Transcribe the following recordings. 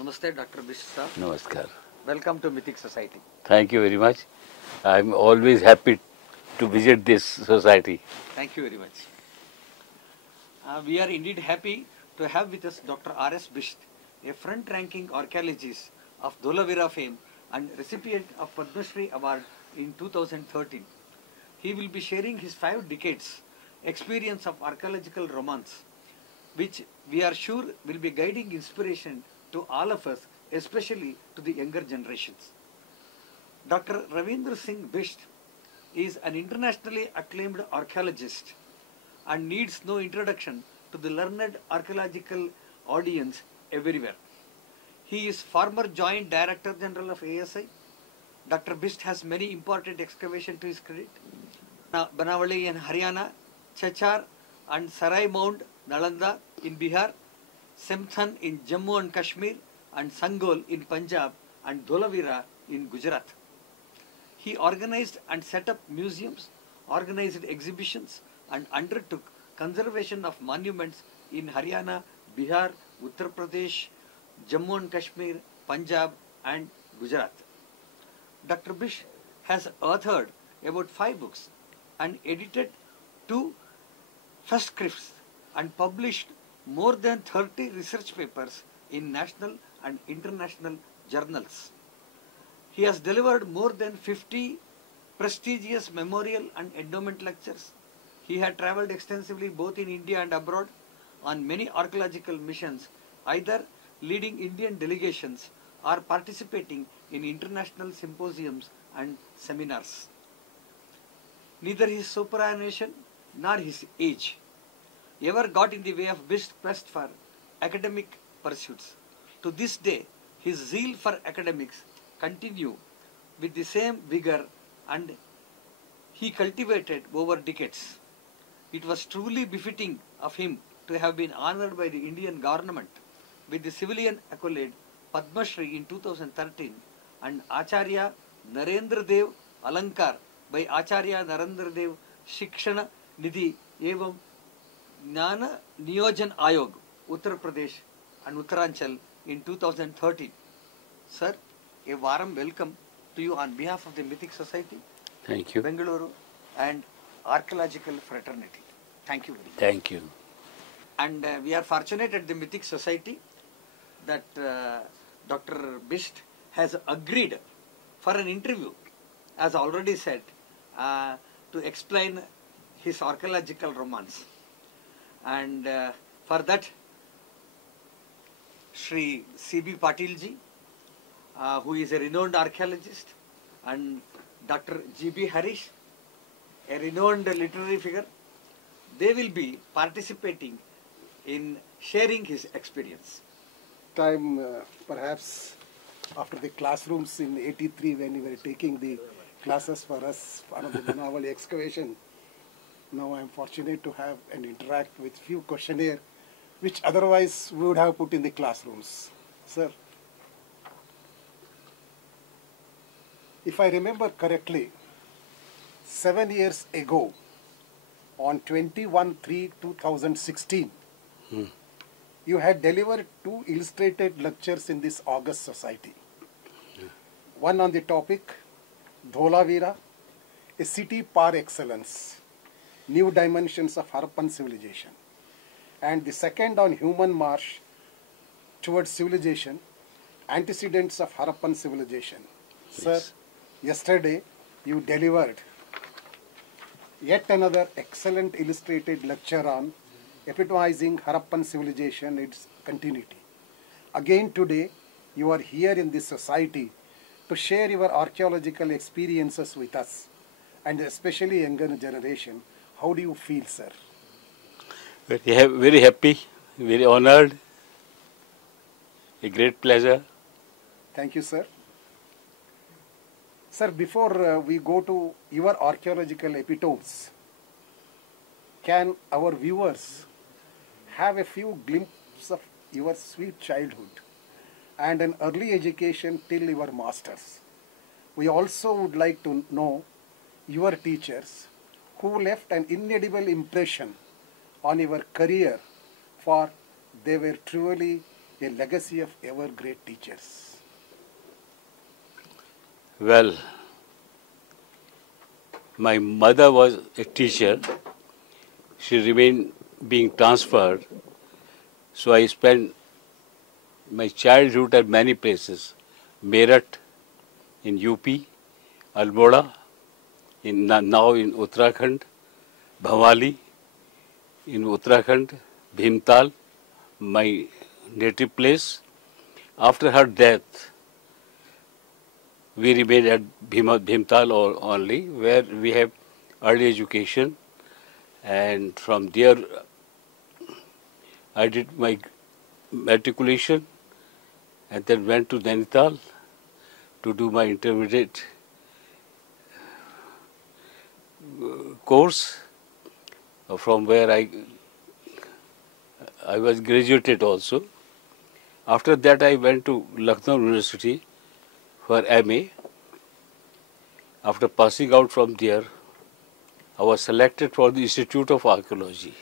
Namaste, Dr. Bisht sir. Namaskar. Welcome to Mythic Society. Thank you very much. I'm always happy to visit this society. Thank you very much. We are indeed happy to have with us Dr. R.S. Bisht, a front-ranking archaeologist of Dolavira fame and recipient of Padma Shri Award in 2013. He will be sharing his 5 decades experience of archaeological romance, which we are sure will be guiding inspiration to all of us, especially to the younger generations. Dr. Ravindra Singh Bisht is an internationally acclaimed archaeologist and needs no introduction to the learned archaeological audience everywhere. He is former Joint Director General of ASI. Dr. Bisht has many important excavations to his credit. Banawali in Haryana, Chachar and Sarai Mound, Nalanda in Bihar, Semthan in Jammu and Kashmir, and Sangol in Punjab, and Dolavira in Gujarat. He organized and set up museums, organized exhibitions, and undertook conservation of monuments in Haryana, Bihar, Uttar Pradesh, Jammu and Kashmir, Punjab, and Gujarat. Dr. Bisht has authored about 5 books and edited 2 first scripts and published more than 30 research papers in national and international journals. He has delivered more than 50 prestigious memorial and endowment lectures. He had travelled extensively both in India and abroad on many archaeological missions, either leading Indian delegations or participating in international symposiums and seminars. Neither his superannuation nor his age ever got in the way of Bisht's quest for academic pursuits. To this day, his zeal for academics continue with the same vigor and he cultivated over decades. It was truly befitting of him to have been honoured by the Indian government with the civilian accolade Padma Shri in 2013 and Acharya Narendra Dev Alankar by Acharya Narendra Dev Shikshana Nidhi Evam Jnana Niyojan Ayog, Uttar Pradesh and Uttaranchal in 2013. Sir, a warm welcome to you on behalf of the Mythic Society, Thank you. Bengaluru and Archaeological Fraternity. Thank you very much. Thank you. And we are fortunate at the Mythic Society that Dr. Bisht has agreed for an interview, as already said, to explain his archaeological romance. And for that, Shri C.B. Patil ji, who is a renowned archaeologist, and Dr. G.B. Harish, a renowned literary figure, they will be participating in sharing his experience. Time perhaps after the classrooms in 83 when we were taking the classes for us for the Banawali excavation. Now I am fortunate to have and interact with few questionnaire which otherwise we would have put in the classrooms. Sir, if I remember correctly, 7 years ago on 21/3/2016, you had delivered 2 illustrated lectures in this August Society. One on the topic Dholavira, a city par excellence, new dimensions of Harappan civilization, and the second on human march towards civilization, antecedents of Harappan civilization. Yes. Sir, yesterday you delivered yet another excellent illustrated lecture on epitomizing Harappan civilization, its continuity. Again today, you are here in this society to share your archaeological experiences with us, and especially younger generation. How do you feel, sir? Very happy, very honored, a great pleasure. Thank you, sir. Sir, before we go to your archaeological epitomes, can our viewers have a few glimpses of your sweet childhood and an early education till your masters? We also would like to know your teachers who left an inedible impression on your career, for they were truly a legacy of ever great teachers? Well, my mother was a teacher. She remained being transferred. So I spent my childhood at many places. Meerut in UP, Almora, now in Uttarakhand, Bhavali in Uttarakhand, Bhimtal, my native place. After her death, we remained at Bhimtal only, where we have early education, and from there I did my matriculation and then went to Nainital to do my intermediate course, from where I was graduated also. After that I went to Lucknow University for MA. After passing out from there, I was selected for the Institute of Archaeology.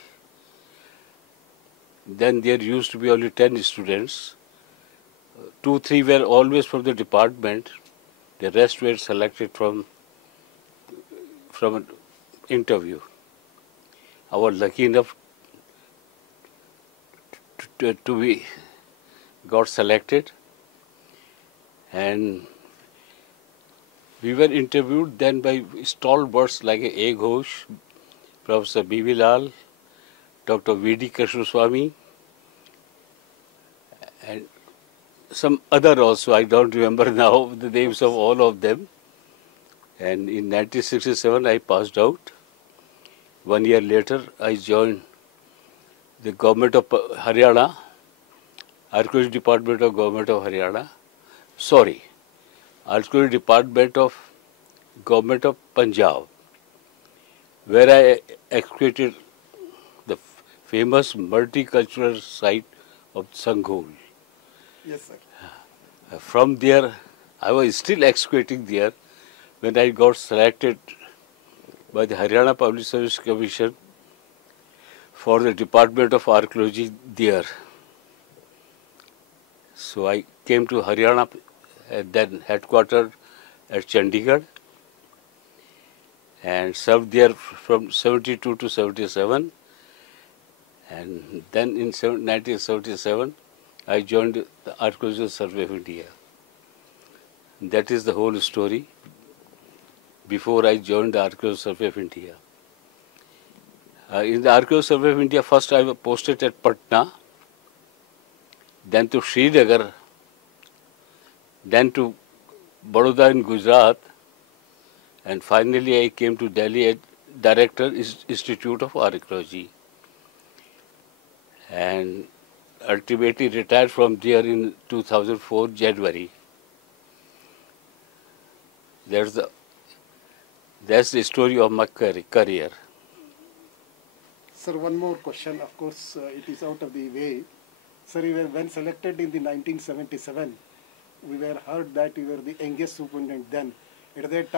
Then there used to be only 10 students. 2, 3 were always from the department. The rest were selected from an interview. I was lucky enough to be got selected, and we were interviewed then by stalwarts like A. Ghosh, Professor B.V. Lal, Dr. V.D. Krishnaswamy, and some other also. I don't remember now the names of all of them. And in 1967 I passed out. 1 year later I joined the government of Haryana, Archaeology Department of Government of Haryana. Sorry, Archaeology Department of Government of Punjab, where I excavated the famous multicultural site of Sanghol. Yes, sir. From there, I was still excavating there when I got selected by the Haryana Public Service Commission for the Department of Archaeology there. So I came to Haryana, then headquartered at Chandigarh, and served there from 72 to 77. And then in 1977, I joined the Archaeological Survey of India. That is the whole story before I joined the Archaeological Survey of India. In the Archaeological Survey of India, first I was posted at Patna, then to Srinagar, then to Baroda in Gujarat, and finally I came to Delhi as Director Institute of Archaeology, and ultimately retired from there in 2004 January. That's the story of my career. Sir, one more question. Of course, it is out of the way. Sir, you were, when selected in the 1977, we were heard that you were the youngest superintendent then. At that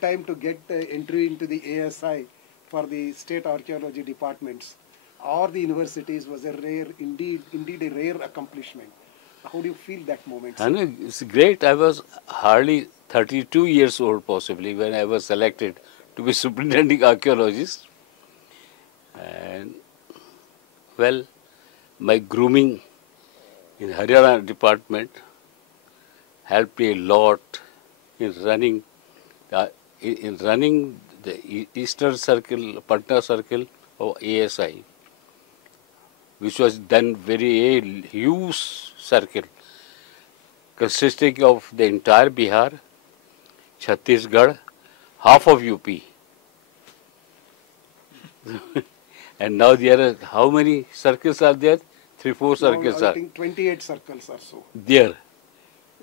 time, to get entry into the ASI for the state archaeology departments or the universities was a rare, indeed a rare accomplishment. How do you feel that moment, sir? I know, it's great. I was hardly 32 years old possibly when I was selected to be superintending archaeologist. And well, my grooming in Haryana department helped me a lot in running the Eastern Circle, Patna Circle of ASI, which was then very huge circle consisting of the entire Bihar, Chhattisgarh, half of UP. And now there are, how many circles are there? 3, 4 circles I are think 28 circles or so. there.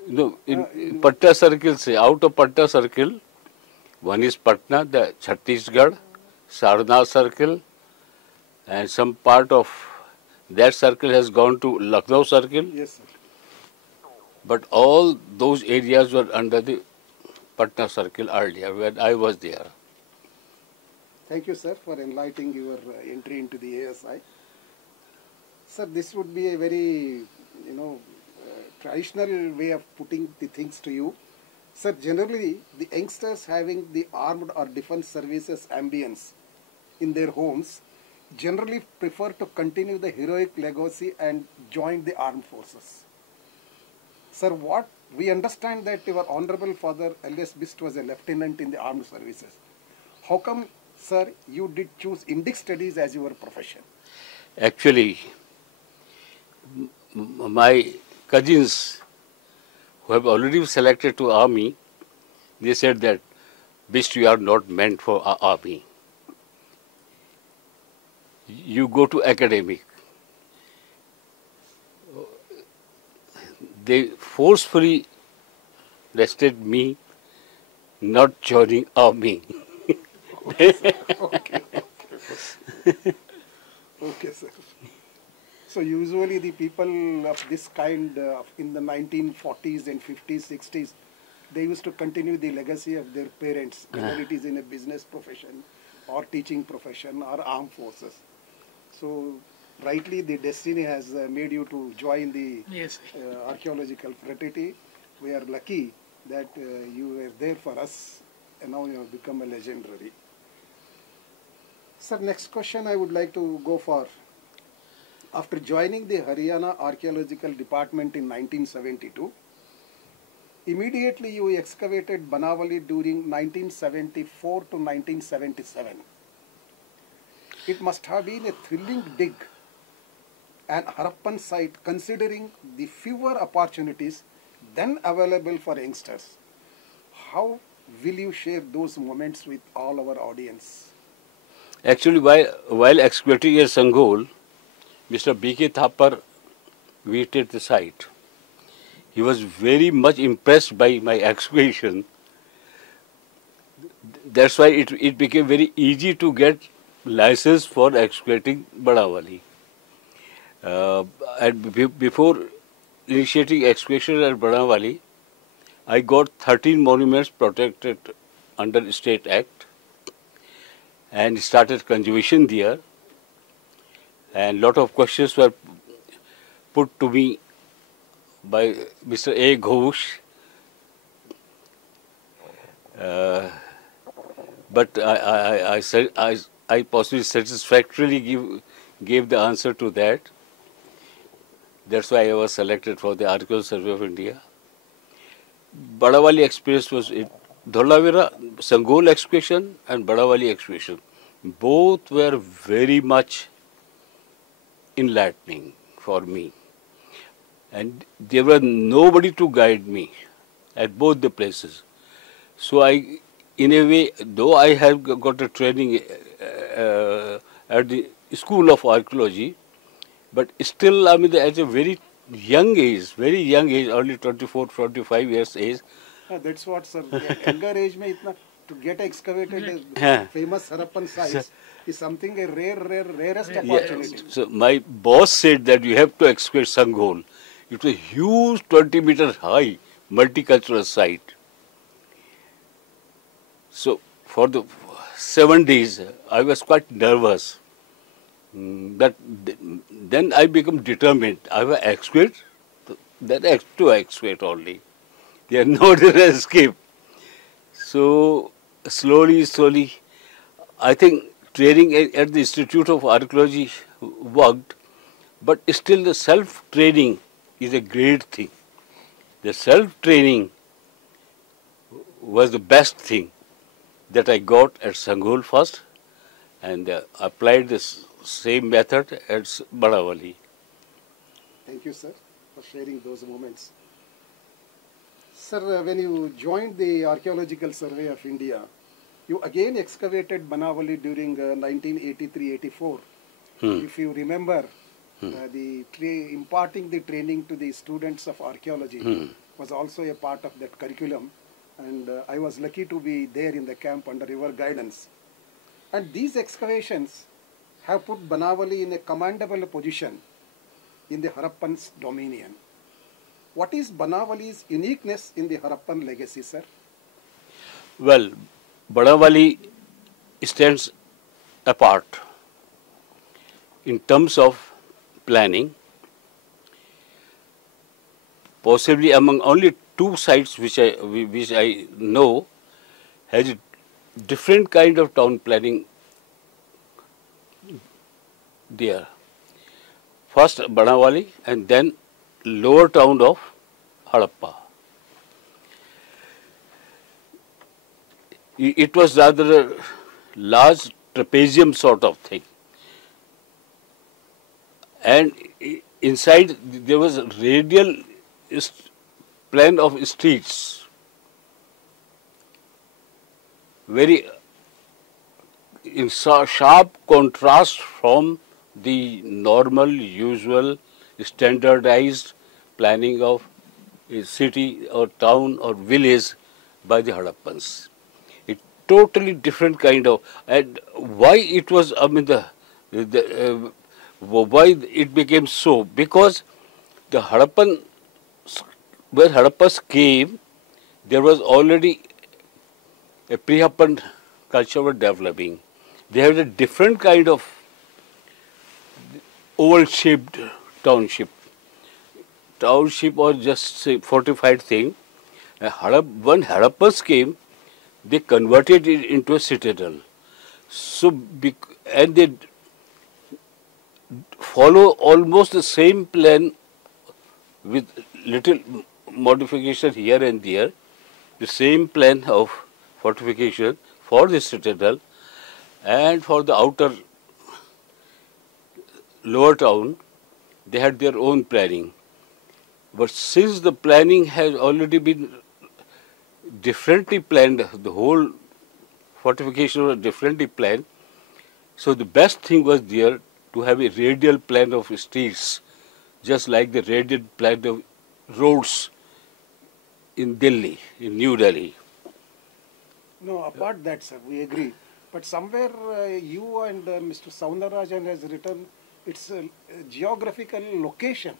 No, in Patna circle, say, out of Patna circle, one is Patna, the Chhattisgarh, Sarnath circle, and some part of that circle has gone to Lucknow circle. Yes, sir. But all those areas were under the Patna circle earlier when I was there. Thank you, sir, for enlightening your entry into the ASI. Sir, this would be a very, traditional way of putting the things to you. Sir, generally, the youngsters having the armed or defense services ambience in their homes generally prefer to continue the heroic legacy and join the armed forces. Sir, we understand that your honorable father, L.S. Bisht, was a lieutenant in the armed services. How come, sir, you did choose Indic studies as your profession? Actually, my cousins who have already selected to army, they said that, Bisht, you are not meant for army. You go to academic. They forcefully restricted me not joining army. Okay, sir. Okay. Okay, sir. So usually the people of this kind in the 1940s and 50s, 60s, they used to continue the legacy of their parents, whether it is in a business profession or teaching profession or armed forces. So rightly the destiny has made you to join the archaeological fraternity. We are lucky that you were there for us and now you have become a legendary. Sir, next question I would like to go for. After joining the Haryana Archaeological Department in 1972, immediately you excavated Banawali during 1974 to 1977. It must have been a thrilling dig and Harappan site considering the fewer opportunities then available for youngsters. How will you share those moments with all our audience? Actually, while excavating at Sangol, Mr. B.K. Thapar visited the site. He was very much impressed by my excavation. That's why it became very easy to get license for excavating Banawali. And before initiating excavation at Banawali, I got 13 monuments protected under State Act and started conservation there. And lot of questions were put to me by Mr. A. Ghosh. But I possibly satisfactorily gave the answer to that. That's why I was selected for the Archaeological Survey of India. Banawali experience was it. Dholavira, Sangol excavation and Banawali excavation. Both were very much enlightening for me. And there was nobody to guide me at both the places. So I, in a way, though I have got a training at the School of Archaeology, but still, I mean, at a very young age, only 24, 25 years age. That's what, sir. Younger age, to get excavated famous Harappan sites is something a rarest opportunity. So my boss said that you have to excavate Sangol. It was a huge 20 meter high multicultural site. So for the 7 days, I was quite nervous. But then I became determined. I will excavate, then to excavate only. There are no other escape. So slowly, I think training at the Institute of Archaeology worked, but still the self-training is a great thing. The self-training was the best thing that I got at Sangol first and applied this same method at Banawali. Thank you, sir, for sharing those moments. Sir, when you joined the Archaeological Survey of India, you again excavated Banawali during 1983-84. If you remember, imparting the training to the students of archaeology was also a part of that curriculum. And I was lucky to be there in the camp under your guidance. And these excavations have put Banawali in a commendable position in the Harappan's dominion. What is Banawali's uniqueness in the Harappan legacy, sir? Well, Banawali stands apart in terms of planning, possibly among only two sites which I know has a different kind of town planning there. First Banawali and then lower town of Harappa. It was rather a large trapezium sort of thing. And inside there was a radial plan of streets, very in sharp contrast from the normal, usual, standardized planning of a city or town or village by the Harappans. It totally different kind of, and why it was, I mean, why it became so? Because the Harappan, where Harappas came, there was already a pre-Harappan culture was developing. They had a different kind of oval-shaped township or just say fortified thing. When Harappas came, they converted it into a citadel. So, and they follow almost the same plan with little modification here and there, the same plan of fortification for the citadel and for the outer lower town, they had their own planning. But since the planning has already been differently planned, the whole fortification was differently planned, so the best thing was there to have a radial plan of streets, just like the radial plan of roads in Delhi, in New Delhi. No, apart that, sir, we agree. But somewhere you and Mr. Soundarajan has written its geographical location.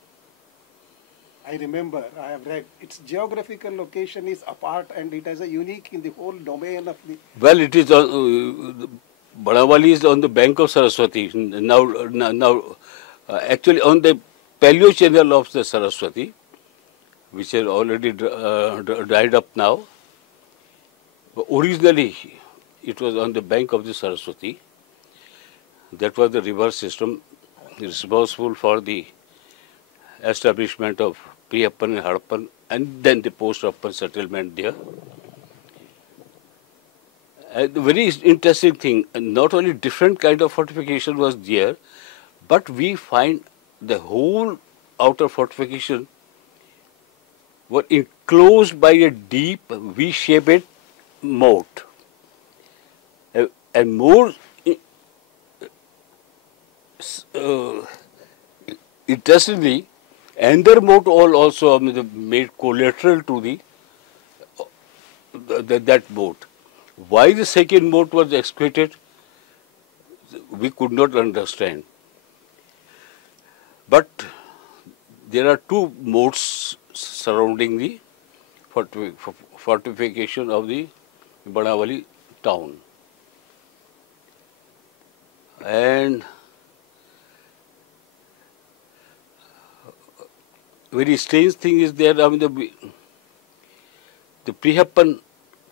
I remember, I have read, its geographical location is apart and it has a unique in the whole domain of the... Well, it is Banawali is on the bank of Saraswati. Now, actually on the paleo channel of the Saraswati, which has already dried up now. But originally, it was on the bank of the Saraswati. That was the river system responsible for the establishment of pre-Harappan and Harappan and then the post-Harappan settlement there. And the very interesting thing, not only different kind of fortification was there, but we find the whole outer fortification were enclosed by a deep V-shaped moat. And more interestingly, another moat also made collateral to that moat. Why the second moat was excavated, we could not understand. But there are two moats surrounding the fortification of the Banawali town. And very strange thing is there, the pre-Harappan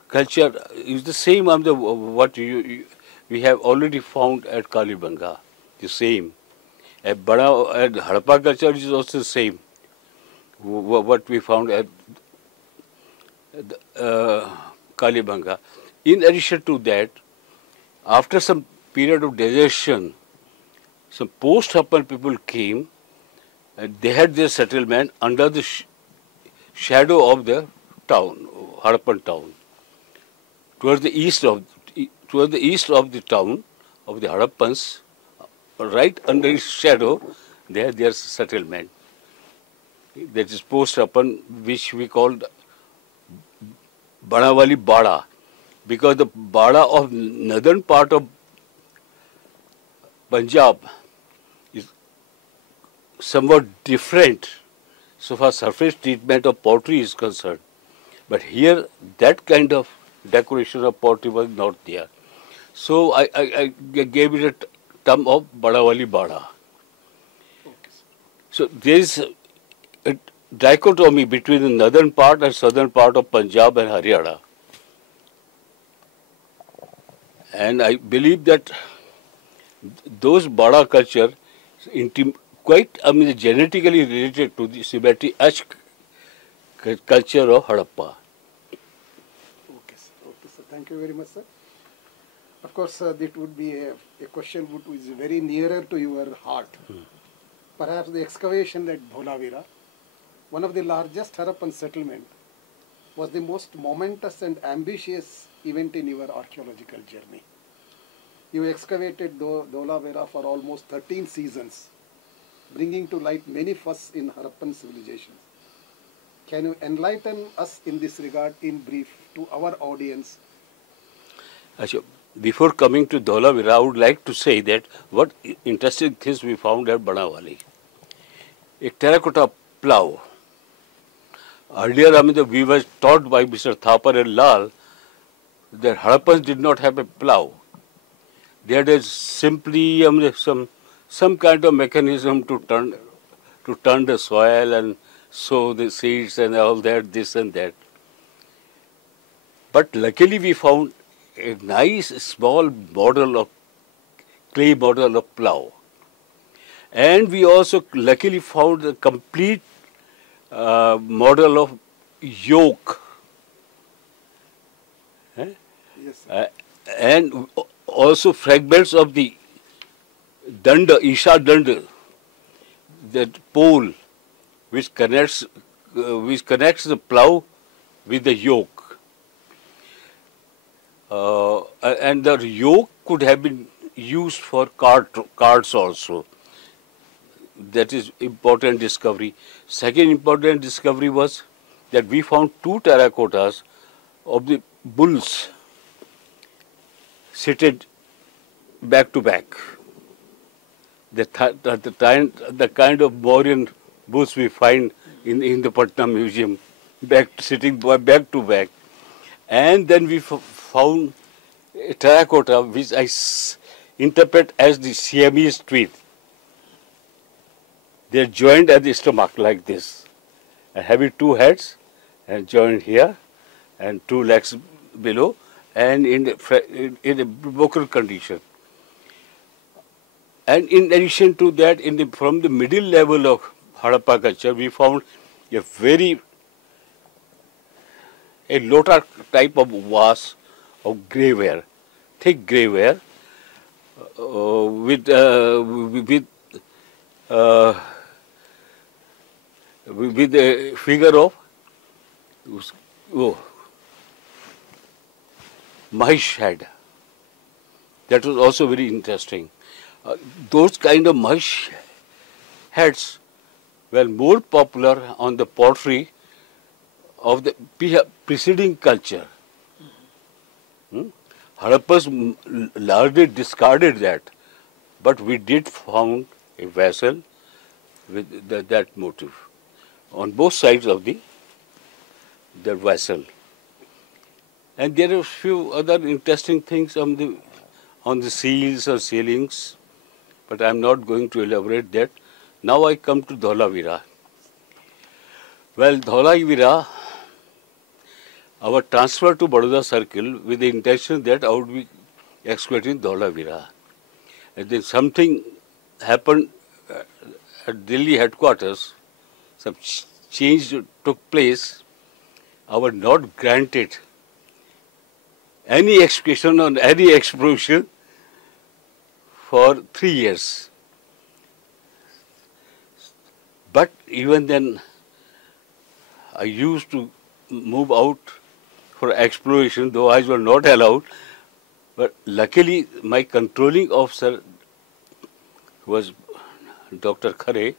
culture is the same what we have already found at Kalibanga, the same. At Harappa culture is also the same, what we found at Kalibanga. In addition to that, after some period of digestion, some post-Harappan people came and they had their settlement under the shadow of the town, Harappan town. Towards the east of the town of the Harappans, right under its shadow, they had their settlement. That is post-Harappan, which we called Banawali Bada, because the Bada of northern part of Punjab is somewhat different so far surface treatment of pottery is concerned. But here, that kind of decoration of pottery was not there. So I gave it a term of Banawali Bada. Okay. So there is a dichotomy between the northern part and southern part of Punjab and Haryana. And I believe that those Bada culture quite genetically related to the cemetery ash culture of Harappa. Okay, sir. Okay, sir. Thank you very much, sir. Of course, that would be a question which is very nearer to your heart. Perhaps the excavation at Dholavira, one of the largest Harappan settlement, was the most momentous and ambitious event in your archaeological journey. You excavated Dolavira for almost 13 seasons, bringing to light many firsts in Harappan civilization. Can you enlighten us in this regard in brief to our audience? Before coming to Dolavira, I would like to say that what interesting things we found at Banawali. A terracotta plough. Earlier, we were taught by Mr. Thapar and Lal that Harappans did not have a plough. They had simply some kind of mechanism to turn the soil and sow the seeds and all that, this and that. But luckily, we found a nice small model of clay model of plough. And we also luckily found a complete model of yoke. Yes, sir. And also fragments of the danda, Isha danda, that pole which connects the plough with the yoke. And the yoke could have been used for carts also. That is important discovery. Second important discovery was that we found two terracottas of the bulls seated back to back. The kind of Mauryan bulls we find in the Patna Museum, sitting back to back. And then we found a terracotta which I interpret as the Siamese twin. They are joined at the stomach like this, and having two heads and joined here and two legs below and in a broken condition. And in addition to that, from the middle level of Harappa culture, we found a lota type of vase of grey ware, thick grey ware, with a figure of Mahish head. That was also very interesting. Those kind of Mahish heads were more popular on the pottery of the preceding culture. Harappas largely discarded that, but we did found a vessel with that motif on both sides of the vessel. And there are a few other interesting things on the seals or ceilings, but I am not going to elaborate that. Now I come to Dolavira. Well, Dolavira, our transfer to Baroda Circle with the intention that I would be excavating Dolavira. And then something happened at Delhi headquarters, some change took place. I was not granted any excavation on any exploration for 3 years. But even then, I used to move out for exploration, though I was not allowed. But luckily, my controlling officer was Dr. Khare.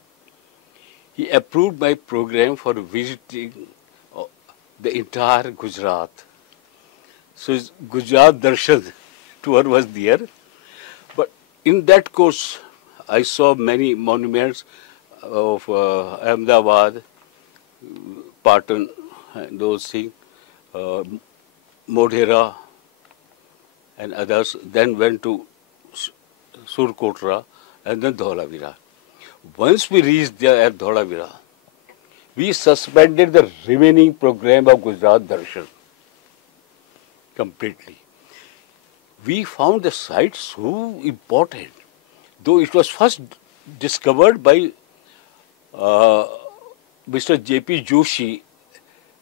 He approved my program for visiting the entire Gujarat. So his Gujarat Darshan tour was there. But in that course, I saw many monuments of Ahmedabad, Patan, and those things, Modhera and others. Then went to Surkotra and then Dholavira. Once we reached there at Dolavira, we suspended the remaining program of Gujarat Darshan completely. We found the site so important, though it was first discovered by Mr. J.P. Joshi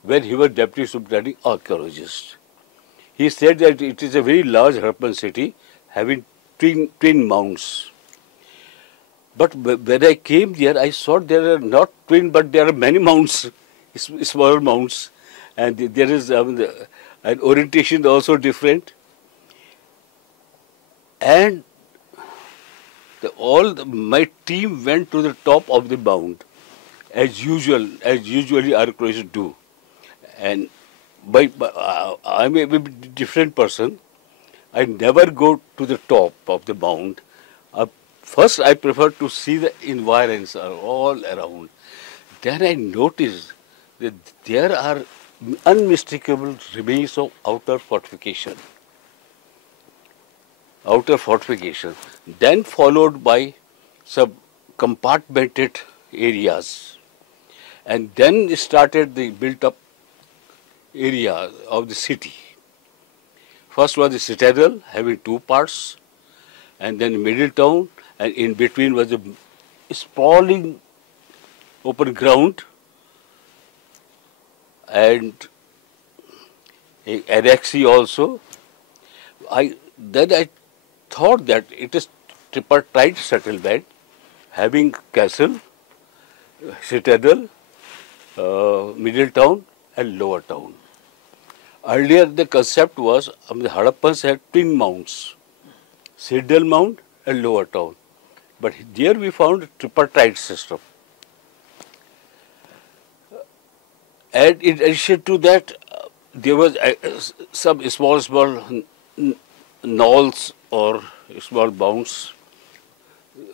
when he was deputy superintending archaeologist. He said that it is a very large Harappan city having twin mounds. But when I came there, I saw there are not twin, but there are many mounds, smaller mounds, and there is an orientation also different. And my team went to the top of the mound, as usually archaeologists do. And I'm a different person. I never go to the top of the mound. First, I prefer to see the environs are all around. Then I noticed that there are unmistakable remains of outer fortification. Then followed by some compartmented areas. And then started the built-up area of the city. First was the citadel, having two parts, and then middle town, and in between was a sprawling open ground and an annexe also. Then I thought that it is tripartite settlement, having castle, citadel, middle town and lower town. Earlier the concept was the Harappans had twin mounds, citadel mound and lower town. But there we found a tripartite system. And in addition to that, there was some small knolls or small mounds.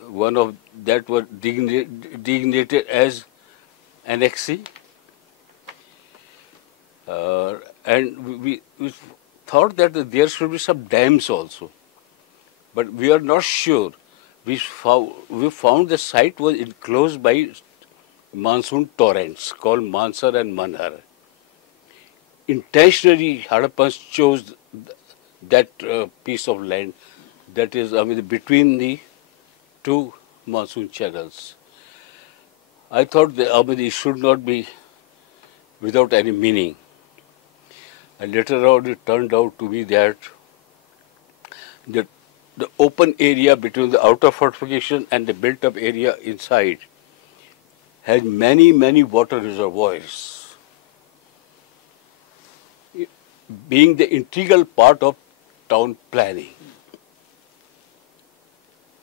One of that was designated as annexe. And we thought that there should be some dams also. But we are not sure. We found the site was enclosed by monsoon torrents called Mansar and Manhar. Intentionally, Harappans chose that piece of land that is between the two monsoon channels. I thought that it should not be without any meaning. And later on it turned out to be that the open area between the outer fortification and the built-up area inside had many water reservoirs, being the integral part of town planning.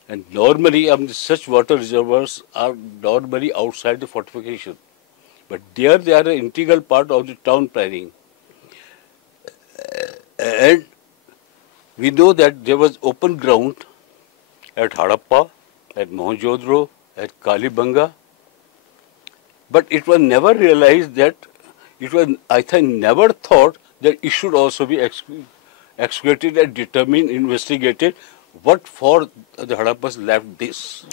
And normally, such water reservoirs are normally outside the fortification. But there they are an integral part of the town planning. And we know that there was open ground at Harappa, at Mohenjo-daro, at Kalibanga. But it was never realized that, I think, never thought that it should also be excavated and determined, investigated what for the Harappans left this.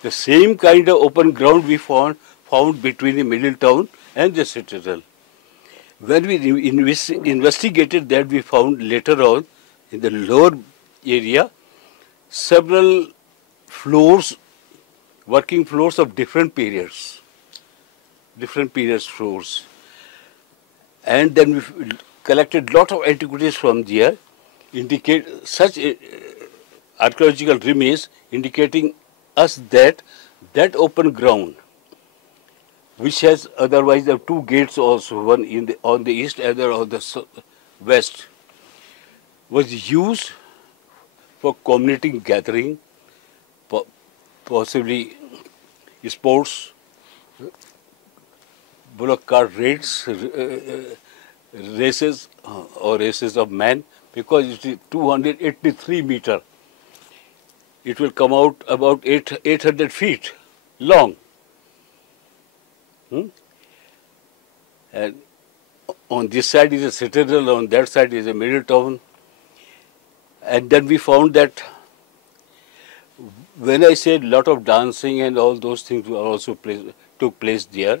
The same kind of open ground we found between the middle town and the citadel. When we investigated that, we found later on in the lower area several floors, working floors of different periods floors. And then we collected lot of antiquities from there, indicate such archaeological remains indicating us that open ground, which has otherwise there are two gates also, one on the east, other on the west, was used for community gathering, possibly sports, bullock cart raids, races or races of men, because it is 283 meter. It will come out about 800 feet long. And on this side is a citadel, on that side is a middle town. And then we found that when I said lot of dancing and all those things were also took place there,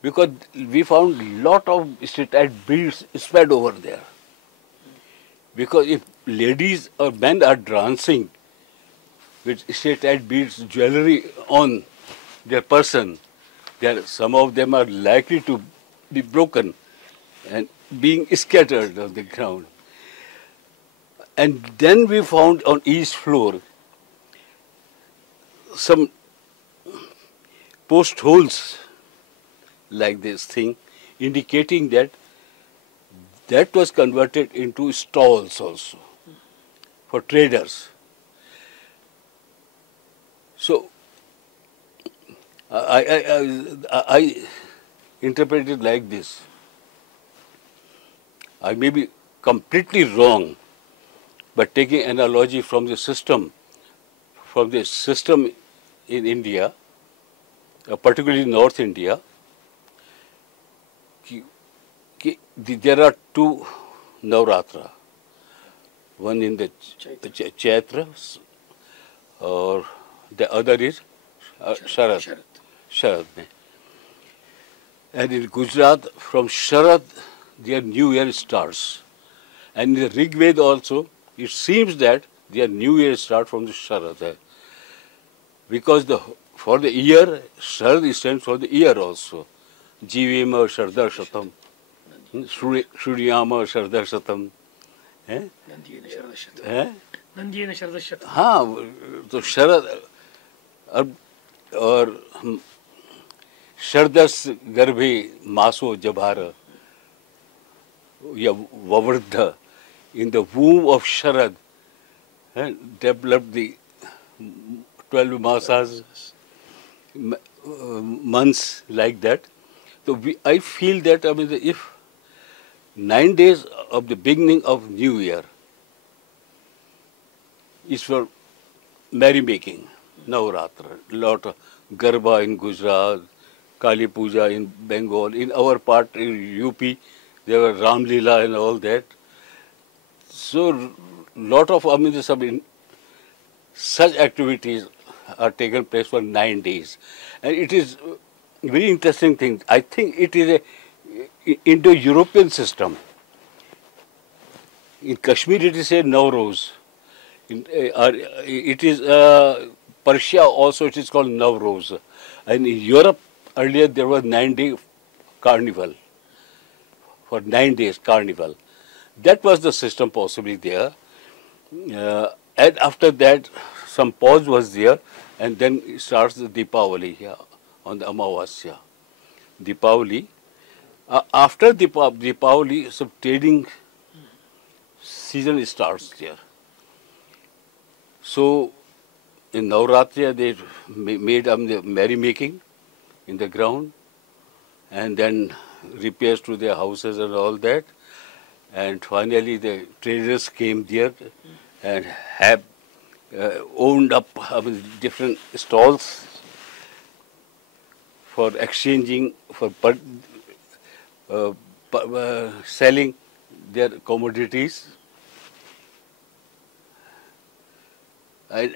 because we found lot of street beads spread over there. Because if ladies or men are dancing with street beads, jewelry on their person, some of them are likely to be broken and being scattered on the ground. And then we found on each floor some post holes like this thing, indicating that that was converted into stalls also for traders. So I interpret it like this. I may be completely wrong, but taking analogy from the system in India, particularly North India, there are two Navratra. One in the Chaitra, or the other is Sharad. Sharad. And in Gujarat, from Sharad, their new year starts. And in the Rig Veda also, it seems that their new year starts from the Sharad. Because for the year, Sharad stands for the year also. Jivima Shardar Shatam, Shuryama Shardar Shatam. Nandiyena Sharada Shatam. हाँ, तो शरद और शरदस गर्भे मासो जभार या ववृद्ध, in the womb of Sharad, developed the 12 masas, months like that. So I feel that, I mean, if 9 days of the beginning of New Year is for merrymaking, Navratra, lot of Garba in Gujarat, Kali Puja in Bengal, in our part in UP, there were Ram Leela and all that. So lot of, I mean, such activities are taken place for 9 days. And it is a very interesting thing. I think it is a Indo-European system. In Kashmir it is a Nowruz. It is Persia also, it is called Nowruz. And in Europe earlier there was 9-day carnival. For 9 days carnival. That was the system possibly there. And after that some pause was there, and then it starts the Deepavali here on the Amavasya. Deepavali. After Deepavali, some trading season starts there. So in Navratri they made the merrymaking in the ground, and then repairs to their houses and all that. And finally the traders came there and have owned up different stalls for exchanging, for selling their commodities. And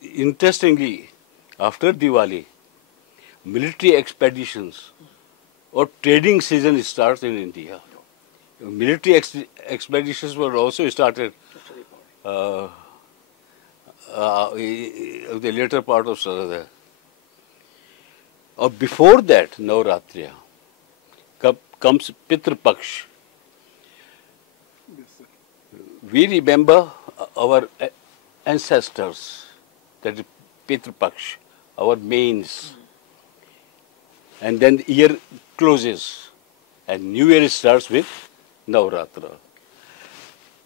interestingly, after Diwali, military expeditions or trading season starts in India. Military expeditions were also started the later part of Sarada. Or before that, Navratriya, comes Pitr Paksh. We remember our ancestors, that is Pitr Paksh, our mains. And then the year closes and New Year starts with Navratra.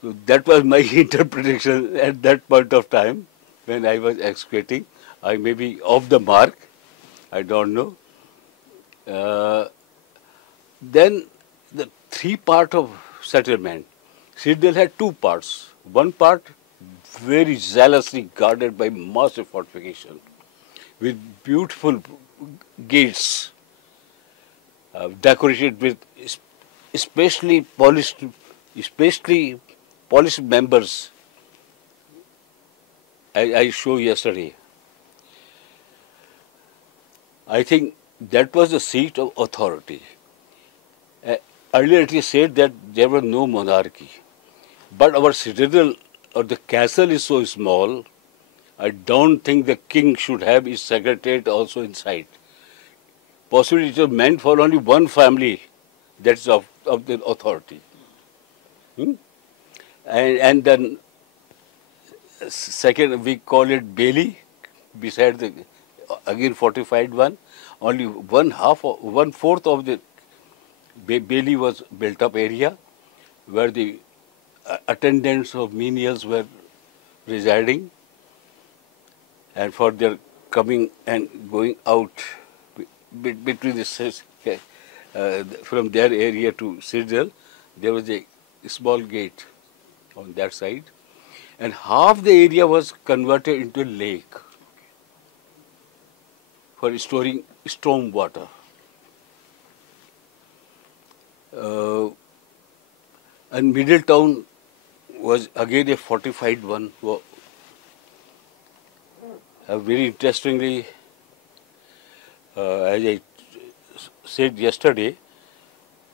So that was my interpretation at that point of time when I was excavating. I may be off the mark, I don't know. Then the three part of settlement. Citadel had two parts. One part very zealously guarded by massive fortification with beautiful gates decorated with especially polished members I showed yesterday, I think that was the seat of authority. Earlier it is said that there was no monarchy, but our citadel or the castle is so small, I don't think the king should have his secretariat also inside. Possibly it was meant for only one family, that's of the authority. Hmm? And then second, we call it Bailey, beside the again fortified one. Only one fourth of the Bailey was built up area where the attendants of menials were residing, and for their coming and going out between the from their area to citadel, there was a small gate on that side, and half the area was converted into a lake for storing storm water. And Middletown was again a fortified one. Very interestingly, as I said yesterday,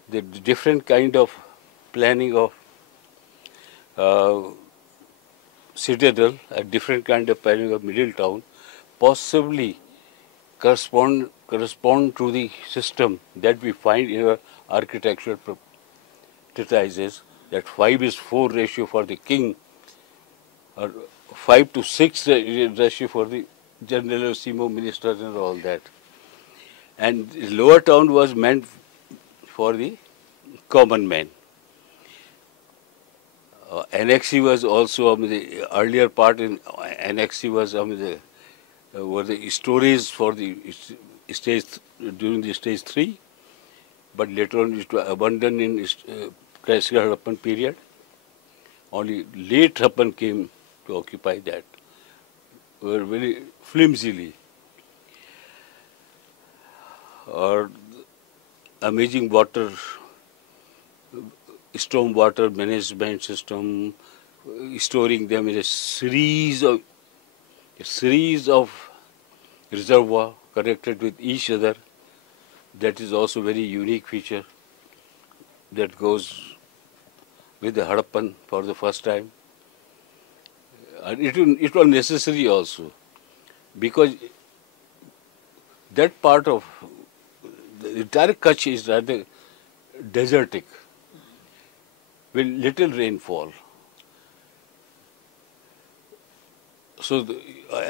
the different kind of planning of citadel, a different kind of planning of Middletown, possibly correspond to the system that we find in our architectural treatises, that 5:4 ratio for the king, or 5:6 ratio for the generalissimo ministers and all that. And lower town was meant for the common man. Annexe was also the earlier part in Annexe was were the stories for the stage during the stage 3, but later on it was abandoned in classical Harappan period. Only late Harappan came to occupy that, were very flimsily. Or amazing storm water management system, storing them in a series of reservoir connected with each other. That is also very unique feature that goes with the Harappan for the first time. And it was necessary also, because that part of the entire Kutch is rather desertic, with little rainfall. So,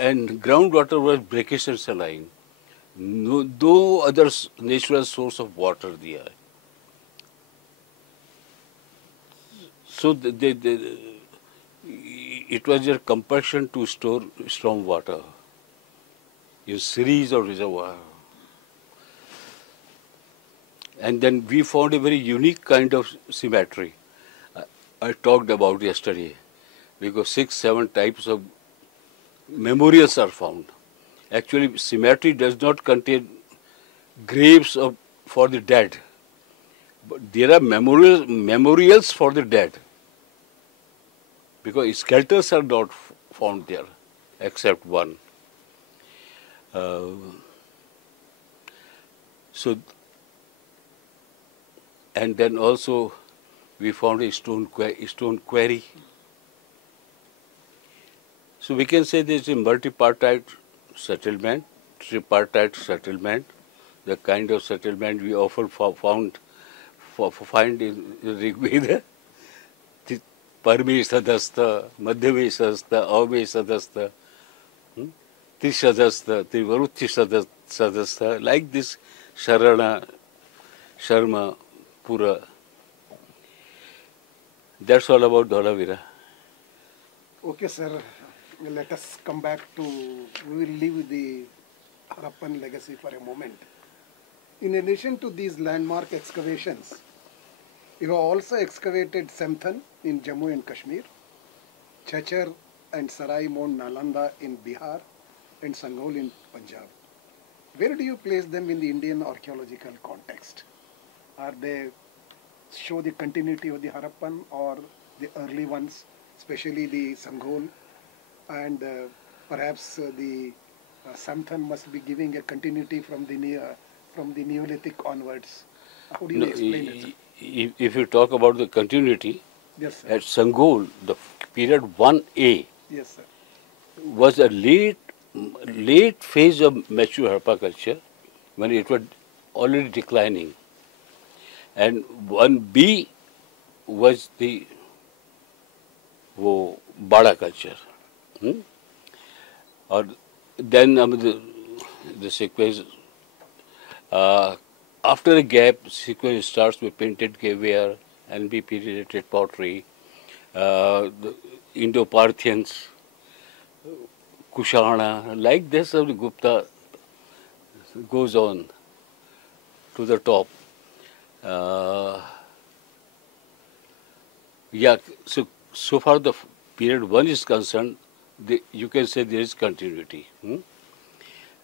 and groundwater was brackish and saline. No other natural source of water there. So it was their compulsion to store storm water in series of reservoirs. And then we found a very unique kind of symmetry I talked about yesterday, because 6-7 types of memorials are found. Actually, cemetery does not contain graves for the dead, but there are memorials for the dead, because skeletons are not found there, except one. And then also we found a stone quarry. So we can say there is a multipartite settlement, tripartite settlement, the kind of settlement we often find in Rigveda. Parme sadhasta, madhyame sadhasta, avme sadhasta, trisadhasta, trivarutti sadhasta, like this Sharana, Sharma, Pura. That's all about Dolavira. Okay, sir. Let us come back to, we will leave the Harappan legacy for a moment. In addition to these landmark excavations, you have also excavated Semthan in Jammu and Kashmir, Chachar and Sarai Mon Nalanda in Bihar, and Sangaul in Punjab. Where do you place them in the Indian archaeological context? Are they show the continuity of the Harappan or the early ones, especially the Sangaul and perhaps the Samthan must be giving a continuity from the Neolithic onwards. How do you No, explain it, sir? if you talk about the continuity, Yes, sir. at Sangol, the period 1A Yes, sir. was a late phase of mature Harappa culture when it was already declining. And 1B was the Bada culture. Or then the sequence, after a gap, sequence starts with painted caveware, NBP related pottery, the Indo-Parthians, Kushana, like this of the Gupta goes on to the top. Yeah, so far the period 1 is concerned, you can say there is continuity.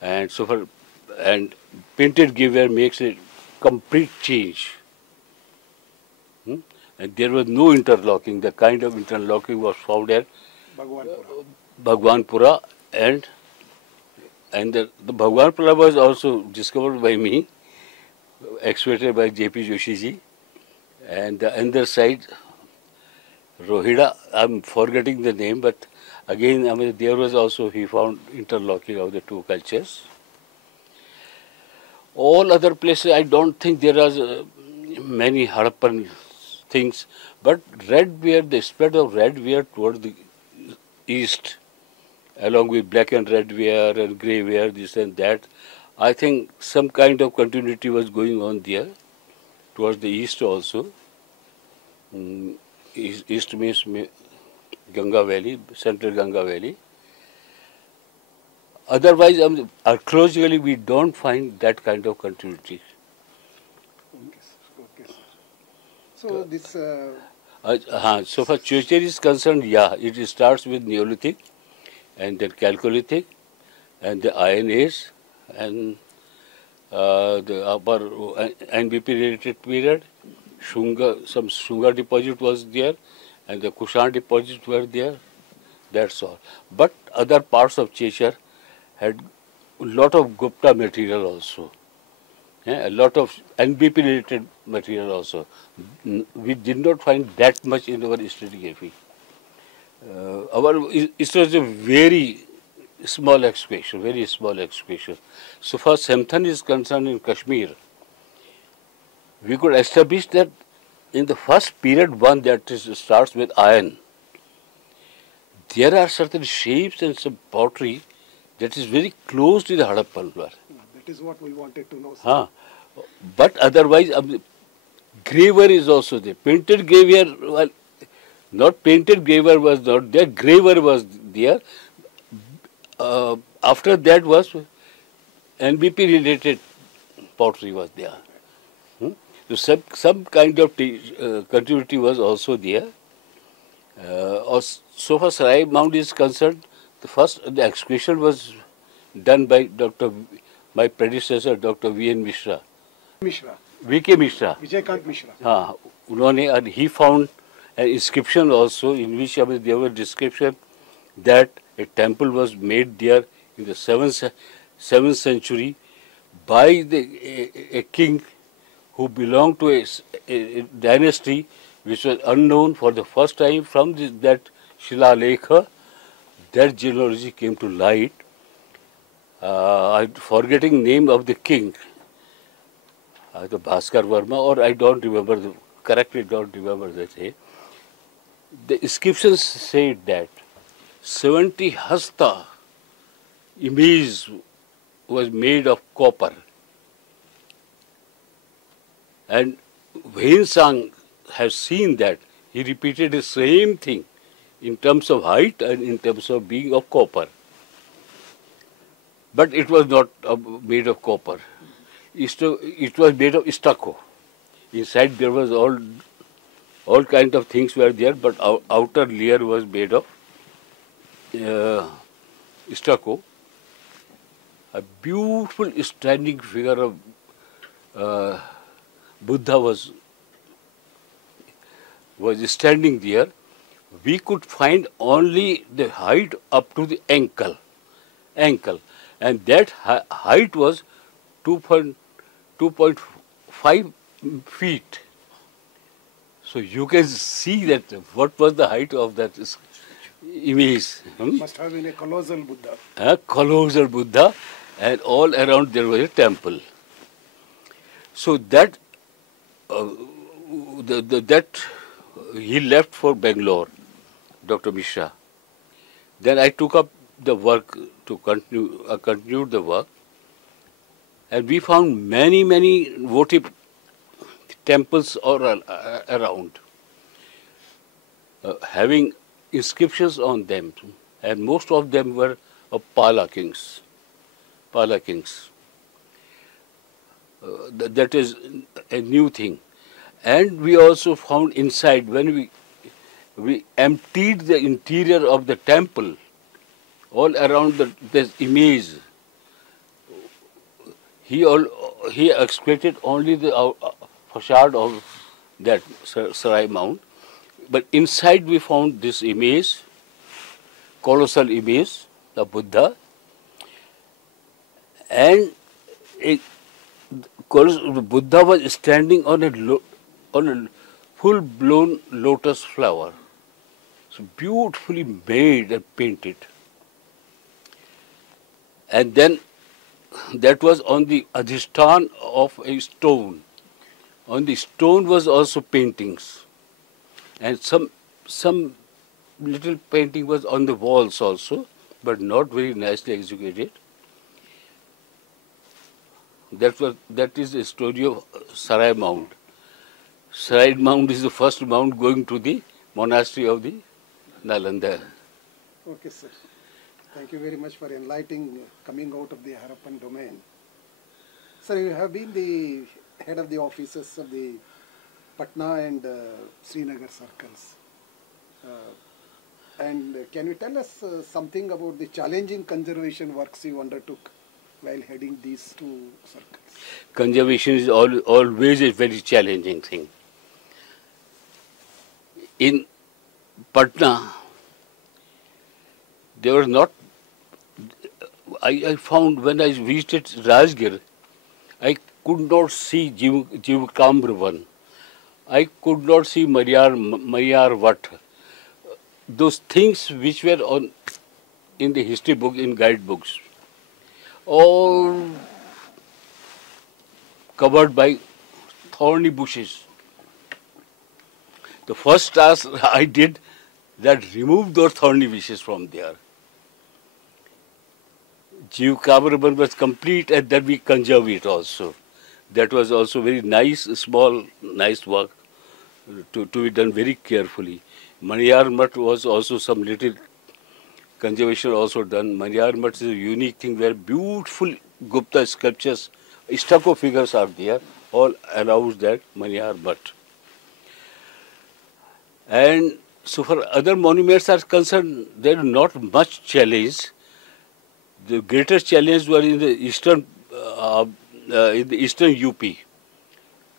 And so far, and painted caveware makes a complete change. And there was no interlocking. The kind of interlocking was found at Bhagwanpura. Bhagwanpura, and the Bhagwanpura was also discovered by me, excavated by J.P. Joshi ji. And the other side, Rohida, I'm forgetting the name, but again, there was also, he found interlocking of the two cultures. All other places, I don't think there are many Harappan things, but red ware, the spread of red ware toward the east, along with black and red ware and grey ware, this and that, I think some kind of continuity was going on there, towards the east also. East means Ganga Valley, central Ganga Valley. Otherwise, archaeologically, we don't find that kind of continuity. Okay, sir. Okay, sir. So this. So far Churchill is concerned, yeah, it starts with Neolithic, and then Chalcolithic, and the Iron Age, and the upper NBP related period. Some Shunga deposit was there, and the Kushan deposits were there. That's all. But other parts of Cheshire had a lot of Gupta material also. A lot of NBP related material also. We did not find that much in our stratigraphy. It was a very small excavation, very small excavation. So far Samthan is concerned in Kashmir, we could establish that in the first period 1, that starts with iron, there are certain shapes and some pottery that is very close to the Harappan ware. That is what we wanted to know, sir. But otherwise, grey ware is also there. Painted grey ware, well, not painted grey ware was not there, grey ware was there. After that was NBP related pottery was there. So some kind of continuity was also there. So far Sarai Mound is concerned, the excavation was done by my predecessor, Dr. V.N. Mishra. V.K. Mishra. Vijayakant Mishra. And he found an inscription also in which there was description that a temple was made there in the 7th century by a king who belonged to a dynasty which was unknown. For the first time from that Shila Lekha, that genealogy came to light. I'm forgetting name of the king, either Bhaskar Verma, or I don't remember, correctly don't remember that name. The inscriptions said that 70 hasta image was made of copper. And Vain Sang has seen that. He repeated the same thing in terms of height and in terms of being of copper. But it was not made of copper. It was made of stucco. Inside there was all kind of things were there, but outer layer was made of stucco. A beautiful standing figure of Buddha was standing there. We could find only the height up to the ankle. ankle, and that height was 2.5 feet. So you can see that what was the height of that image. Must have been a colossal Buddha. A colossal Buddha, and all around there was a temple. So that he left for Bangalore, Dr. Mishra. Then I took up the work to continued the work, and we found many votive temples all around, having inscriptions on them, and most of them were of Pala kings. That is a new thing. And we also found inside, when we emptied the interior of the temple, all around this image, he excavated only the facade of that Sarai Mount, but inside we found this image, colossal image, the Buddha, and the Buddha was standing on a full-blown lotus flower, so beautifully made and painted. And then that was on the adhisthana of a stone. On the stone was also paintings, and some little painting was on the walls also, but not very nicely executed. That is the story of Sarai Mount. Sarai Mount is the first mount going to the monastery of the Nalanda. Okay, sir. Thank you very much for enlightening coming out of the Harappan domain. Sir, you have been the head of the offices of the Patna and Srinagar circles. And can you tell us something about the challenging conservation works you undertook while heading these two circles? Conservation is always a very challenging thing. In Patna, there was not. I found when I visited Rajgir, I could not see Jivkambravan. I could not see Mariyar Vat. Those things which were in the history book, in guidebooks, all covered by thorny bushes. The first task I did, that remove those thorny bushes from there. Jivkambravan was complete, and then we conserve it also. That was also very nice, small, nice work to be done very carefully. Maniyar Mutt was also some little conservation also done. Maniyar Mutt is a unique thing where beautiful Gupta sculptures, stucco figures are there, all around that Maniyar Mutt. And so for other monuments are concerned, there is not much challenge. The greatest challenge were in the eastern UP,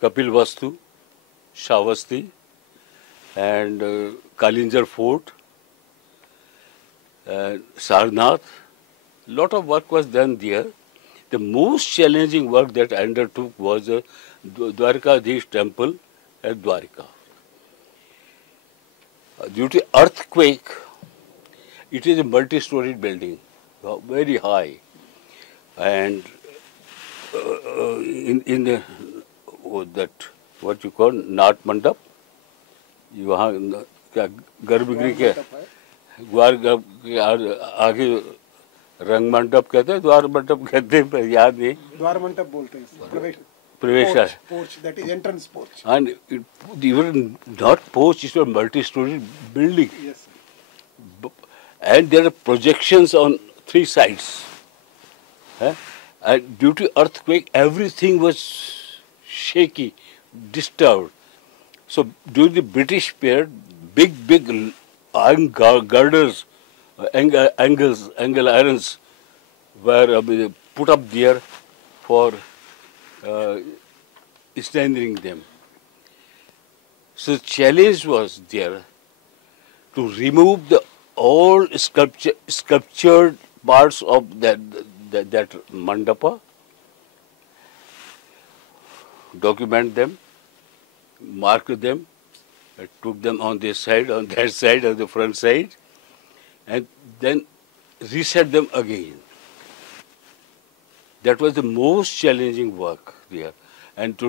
Kapil Vastu, Shavasti, and Kalinjar Fort, Sarnath. Lot of work was done there. The most challenging work that I undertook was the Dwarkadish temple at Dwarka. Due to earthquake, it is a multi-storied building, very high, and in the that what you call Nat Mandap, वहाँ क्या गर्भगृह के द्वार के आगे रंग मंडप कहते हैं, द्वार मंडप कहते हैं, पर याद नहीं. द्वार मंडप बोलते हैं. प्रवेश. Porch, that is entrance porch. And even not porch, it's a multi-story building. Yes, sir. And there are projections on three sides. And due to earthquake, everything was shaky, disturbed. So during the British period, big iron girders, angle irons were put up there for strengthening them. So the challenge was there to remove the all sculptured parts of that mandapa, document them, mark them, took them on this side, on that side, on the front side, and then reset them again. That was the most challenging work there, and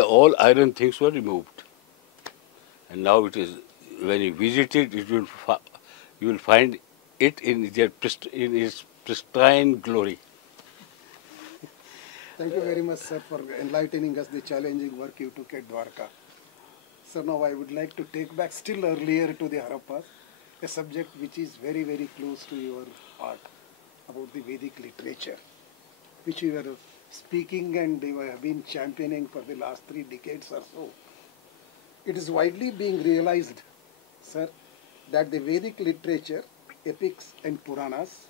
all iron things were removed. And now it is, when you visit it, you will find it in its pristine glory. Thank you very much, sir, for enlightening us the challenging work you took at Dwarka. So now I would like to take back still earlier to the Harappas, a subject which is very, very close to your heart, about the Vedic literature, which we were speaking and you have been championing for the last 3 decades or so. It is widely being realized, sir, that the Vedic literature, epics and Puranas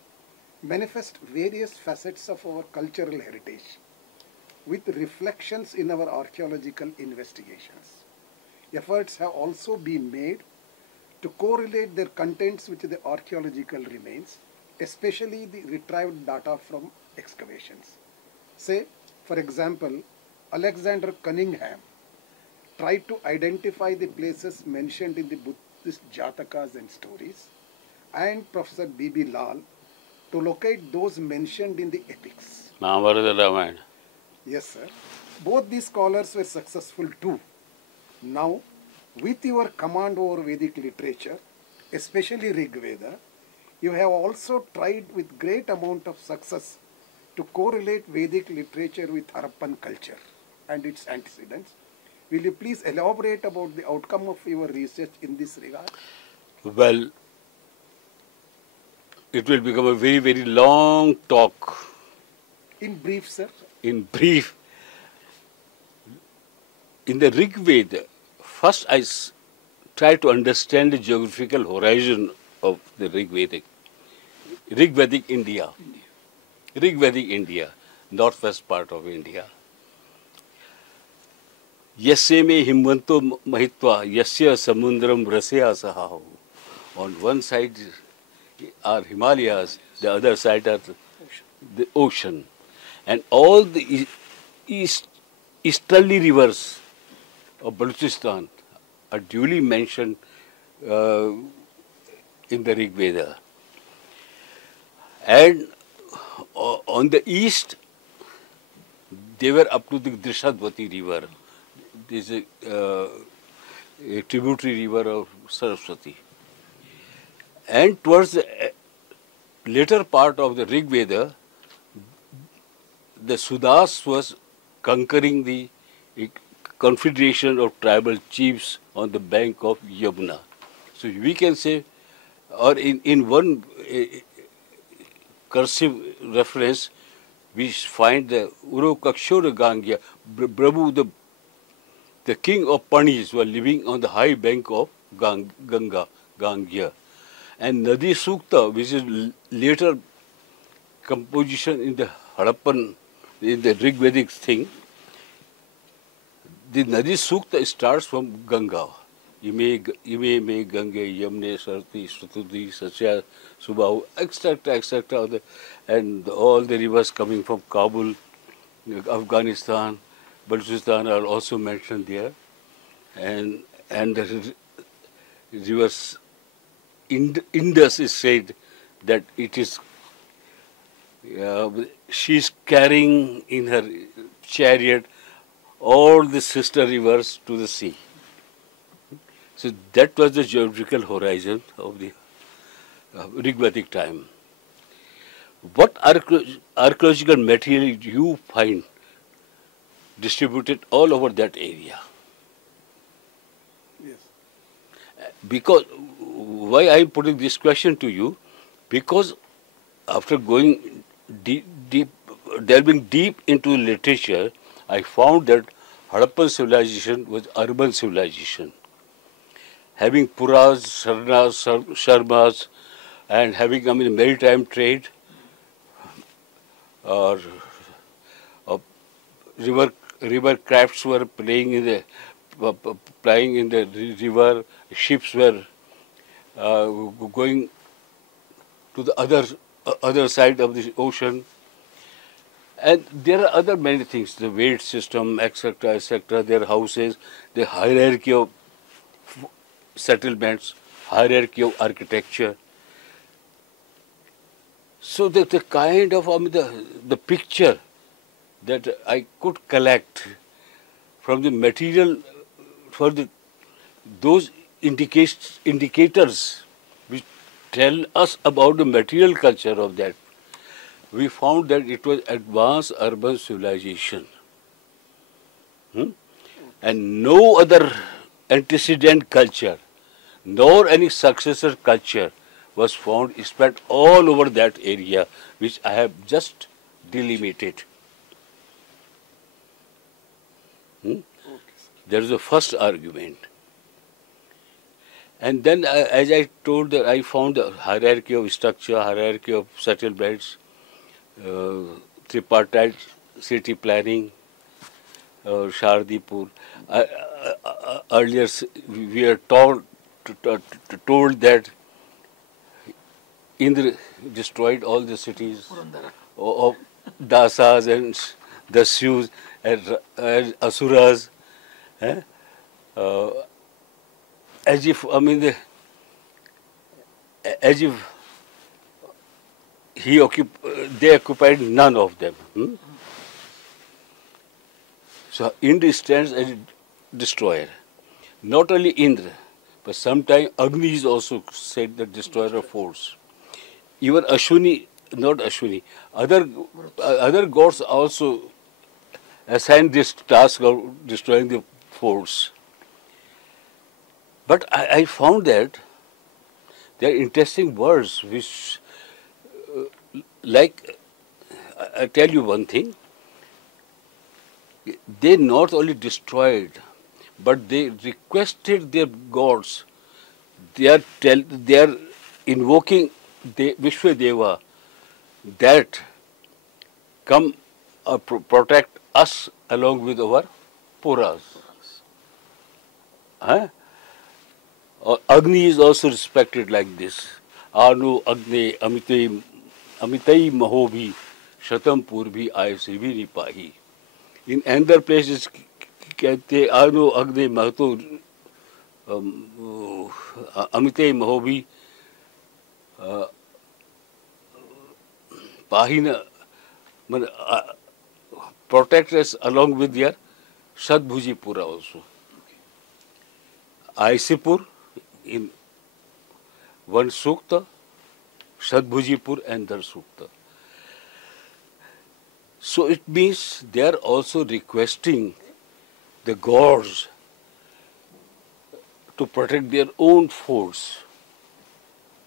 manifest various facets of our cultural heritage with reflections in our archaeological investigations. Efforts have also been made to correlate their contents with the archaeological remains, especially the retrieved data from excavations. Say, for example, Alexander Cunningham tried to identify the places mentioned in the Buddhist Jatakas and stories, and Professor B.B. Lal to locate those mentioned in the epics. Mahabharata, Ramayana. Yes, sir. Both these scholars were successful too. Now, with your command over Vedic literature, especially Rig Veda, you have also tried with great amount of success to correlate Vedic literature with Harappan culture and its antecedents. Will you please elaborate about the outcome of your research in this regard? Well, it will become a very, very long talk. In brief, sir. In brief, in the Rig Veda, first I try to understand the geographical horizon of the Rig Vedic India. Rig Vedic India, northwest part of India. Yasya me himvanto mahitva, yasya samundram rasya sahahu. On one side are Himalayas, the other side are the ocean. And all the easterly rivers of Balochistan are duly mentioned in the Rig Veda. And on the east, they were up to the Drishadvati river. This is a tributary river of Saraswati. And towards the later part of the Rig Veda, the Sudas was conquering the confederation of tribal chiefs on the bank of Yamuna. So we can say, or in one cursive reference, we find the Urokakshora Gangya, Prabhu, the king of Panis, were living on the high bank of Gangya. And Nadi Sukta, which is later composition in the Harappan, in the Rig Vedic thing, the Nadi Sukta starts from Ganga. Ime me Gange, Yamne, Sarti, Sratudi, Satya, Subhahu, etc. And all the rivers coming from Kabul, Afghanistan, Balochistan are also mentioned there. And the rivers, Indus is said that it is, she is carrying in her chariot all the sister rivers to the sea. So that was the geographical horizon of the Rig Vedic time. What archaeological material do you find distributed all over that area? Yes. Because, why I am putting this question to you? Because after going delving deep into literature, I found that Harappan civilization was urban civilization, having puras, sharmas, and having maritime trade, or river crafts were plying in the river. Ships were going to the other side of the ocean. And there are other many things, the weight system, etc., etc., their houses, the hierarchy of settlements, hierarchy of architecture. So the kind of, the picture that I could collect from the material, for those indicators which tell us about the material culture of that, we found that it was advanced urban civilization. And no other antecedent culture, nor any successor culture was found spread all over that area which I have just delimited. That is the first argument. And then, as I told, I found the hierarchy of structure, hierarchy of settlements, tripartite city planning, Shardipur. Earlier, we are told that Indra destroyed all the cities of Dasas and Dasyus and Asuras. As if, as if they occupied none of them. So Indra stands as a destroyer. Not only Indra, but sometimes Agni is also said the destroyer of force. Even Ashwini, not Ashwini, other gods also assigned this task of destroying the force. But I found that there are interesting words which, like, I tell you one thing, they not only destroyed, but they requested their gods. They are invoking the Vishwadeva that come protect us along with our Puras. Agni is also respected like this. Anu Agni Amitai Mahobhi Shatam Purbi Ayasi Viripahi. In other places, कहते Anu Agni Mahato Amitai Mahobhi Pahina protect us along with their Sadbhuji Pura also. Aisipur in one sukta, Sadbhujipur another sukta. So it means they are also requesting the gods to protect their own force.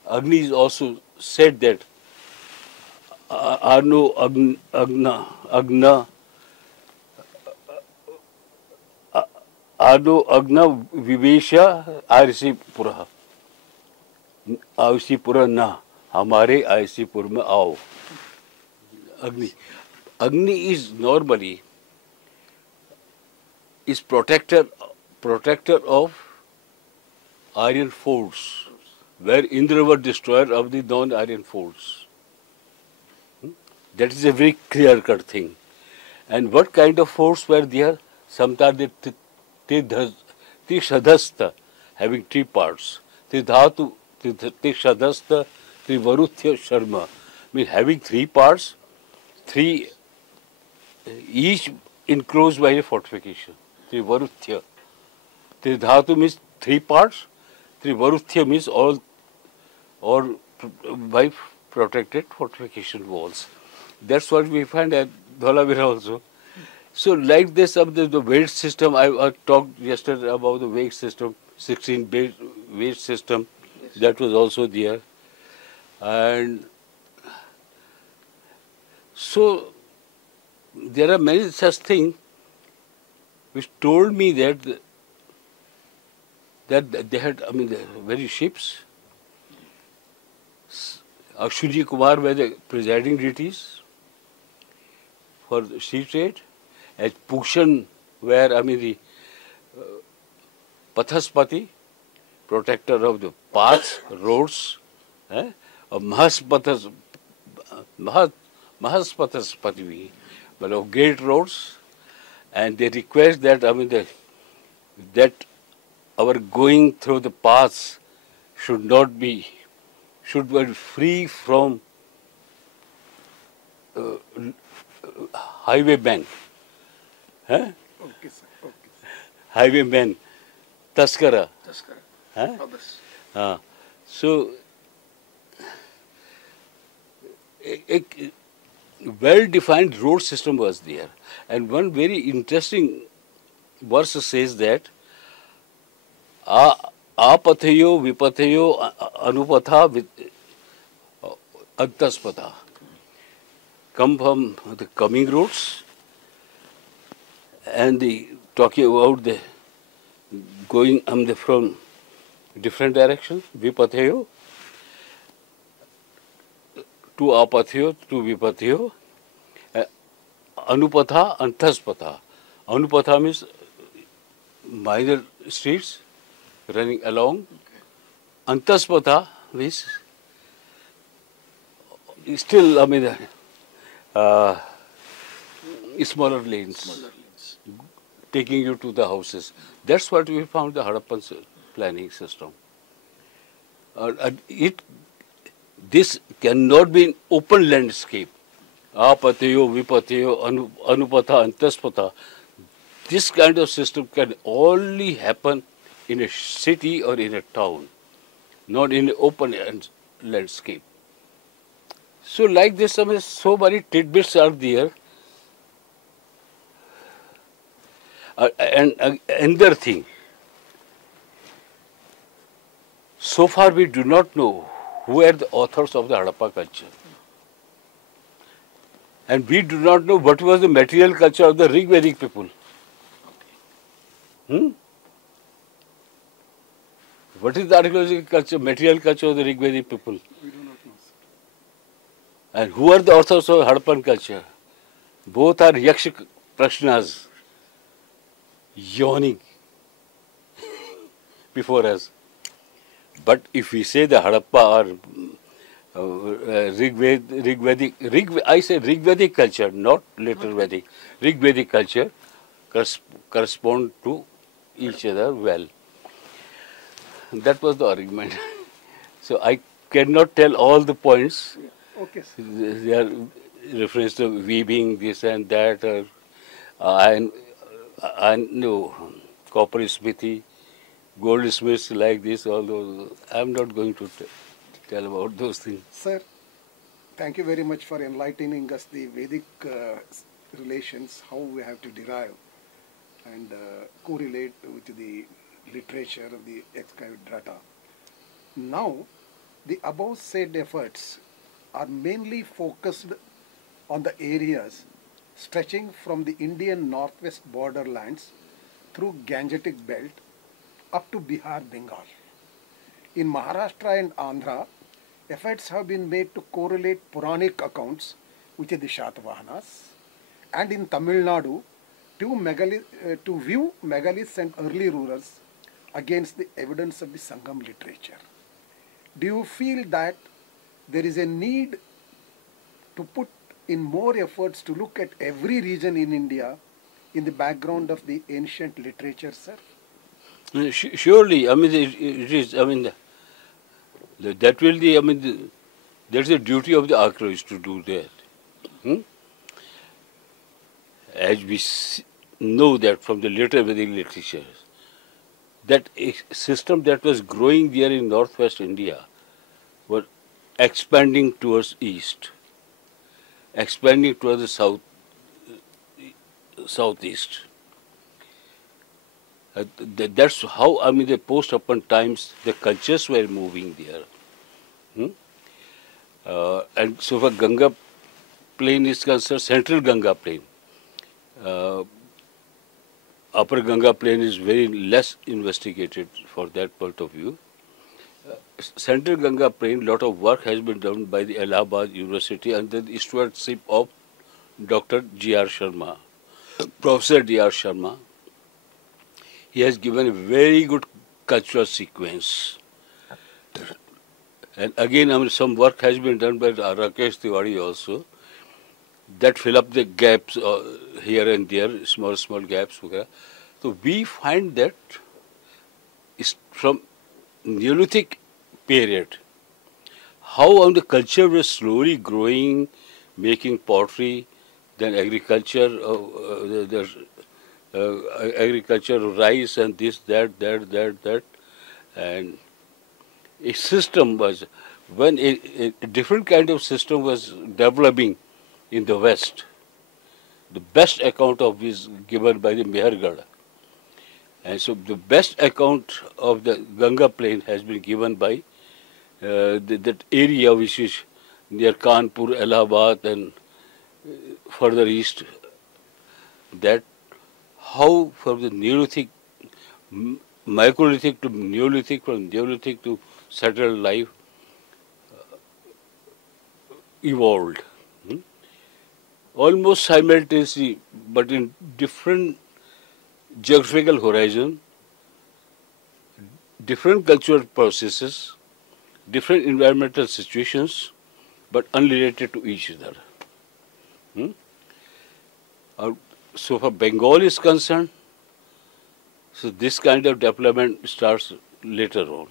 Agni is also said that Anu Agna Ado Agna Vivesha Ayasi Pura. Ayasi Pura na, Hamare Ayasi Pura mein aao. Agni. Agni is normally protector of iron force, where Indra was destroyer of the non-iron force. That is a very clear-cut thing. And what kind of force were there? Sometimes Tishadhasta, having three parts. Tridhatu, Tishadhasta, Trivaruthya Sharma. Mean having three parts, each enclosed by a fortification. Trivaruthya. Tridhatu means three parts. Trivaruthya means all by protected fortification walls. That's what we find at Dholavira also. So like this, the weight system, I talked yesterday about the weight system, 16 weight system, that was also there. And so there are many such things which told me that they had, the very ships. Akshuni Kumar were the presiding deities for the sea trade. As Pushan were, the Pathaspati, protector of the paths, roads. Mahaspathas, Mahaspataspati, but of great roads, and they request that that our going through the paths should be free from highwaymen, huh? Okay, sir. Okay, sir. Highwaymen, taskara. That's correct. Huh? Robbers. So, a well-defined road system was there. And one very interesting verse says that, Apathayo vipathayo anupatha antaspatha. Come from the coming roads and the talking about the going from different directions, vipathayo to apathayo to vipathayo, anupatha antaspatha. Anupatha means minor streets running along. Antaspatha means still smaller lanes taking you to the houses. That's what we found the Harappan planning system. This cannot be an open landscape. Apathayo, vipathayo, anupatha, antaspatha. This kind of system can only happen in a city or in a town, not in an open landscape. So like this, so many tidbits are there. And another thing, so far we do not know who are the authors of the Harappa culture. And we do not know what was the material culture of the Rigvedic people. What is the archaeological culture, material culture of the Rigvedic people? We do not know, sir. And who are the authors of Harappan culture? Both are Yaksha Prashnas, yawning before us. But if we say the Harappa or Rigvedic culture, not later Vedic, Rigvedic culture correspond to each other well. That was the argument. So I cannot tell all the points. Okay, sir. They are reference to weaving, this and that, or I know copper smithy, goldsmiths like this, all those. I'm not going to tell about those things. Sir, thank you very much for enlightening us the Vedic relations, how we have to derive and correlate with the literature of the excavated data. Now, the above said efforts are mainly focused on the areas stretching from the Indian northwest borderlands through Gangetic belt up to Bihar, Bengal. In Maharashtra and Andhra, efforts have been made to correlate Puranic accounts with the Shatavahanas, and in Tamil Nadu to view megaliths and early rulers against the evidence of the Sangam literature. Do you feel that there is a need to put in more efforts to look at every region in India in the background of the ancient literature, sir? Surely, it is, that will be, that's the duty of the archaeologists to do that. As we know that from the later Vedic literature, that a system that was growing there in northwest India was expanding towards east, expanding towards the southeast. That's how, the post-Harappan times, the cultures were moving there. And so far Ganga plain is concerned, central Ganga plain. Upper Ganga plain is very less investigated for that point of view. Central Ganga plain, lot of work has been done by the Allahabad University under the stewardship of Dr. G.R. Sharma, Professor D.R. Sharma. He has given a very good cultural sequence. And again, some work has been done by Rakesh Tiwari also, that fill up the gaps here and there, small gaps. So we find that is from Neolithic period, how the culture was slowly growing, making pottery, then agriculture, agriculture, rice and this, that, and a system was, when a different kind of system was developing in the West. The best account of this given by the Mehergarh. And so the best account of the Ganga plain has been given by that area which is near Kanpur, Allahabad and further east, that how from the Neolithic, Microlithic to Neolithic, from Neolithic to settled life evolved. Almost simultaneously, but in different geographical horizon, different cultural processes, different environmental situations, but unrelated to each other. So for Bengal is concerned, so this kind of development starts later on.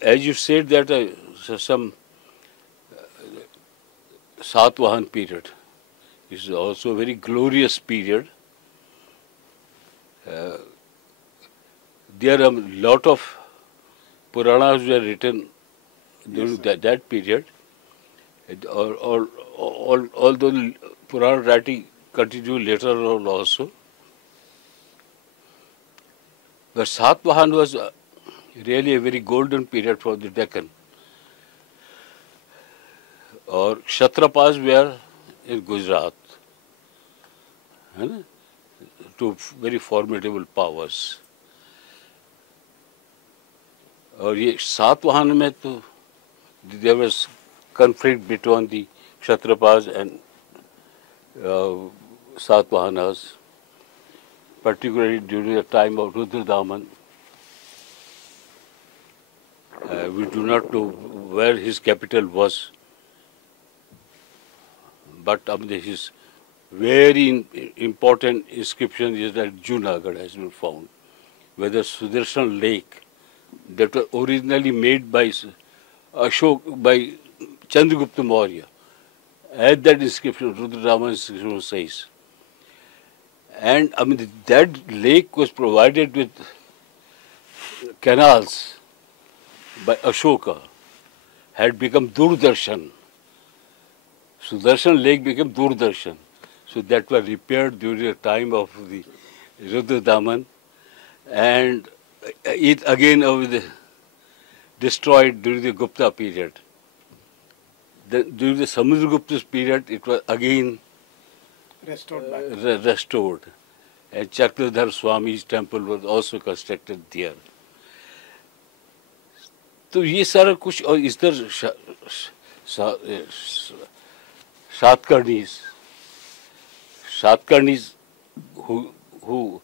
As you said that some Satvahan period is also a very glorious period. There are a lot of Puranas were written during that period. Although Purana writing continued later on also. But Satvahan was really a very golden period for the Deccan. Or Kshatrapas were in Gujarat. Two very formidable powers. और ये सातवाहन में तो there was conflict between the Kshatrapas and Satvahanas, particularly during the time of Rudradaman. We do not know where his capital was, but his very important inscription is that Junagadh has been found, where the Sudarshan Lake that was originally made by Ashok, by Chandragupta Maurya, as that inscription, Rudradaman inscription says. And that lake was provided with canals by Ashoka, had become Durdarshan. Sudarshan Lake became Durdarshan. So that was repaired during the time of the Rudradaman, and it again destroyed during the Gupta period. Then during the Samudragupta's period, it was again restored. And Chakradhar Swami's temple was also constructed there. तो ये सारा कुछ और इस तरह Satkarnis who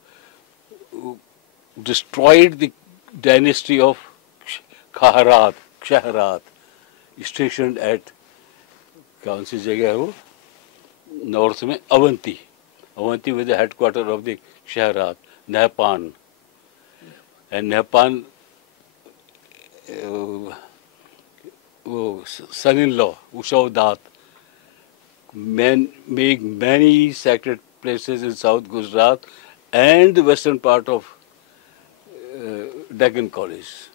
destroyed the dynasty of Kshaharat, stationed at कौन सी जगह है वो नॉर्थ में Avanti was the headquarter of the Kshaharat, Nehpan, and Nehpan son-in-law Ushavdat make many sacred places in South Gujarat and the western part of Deccan College.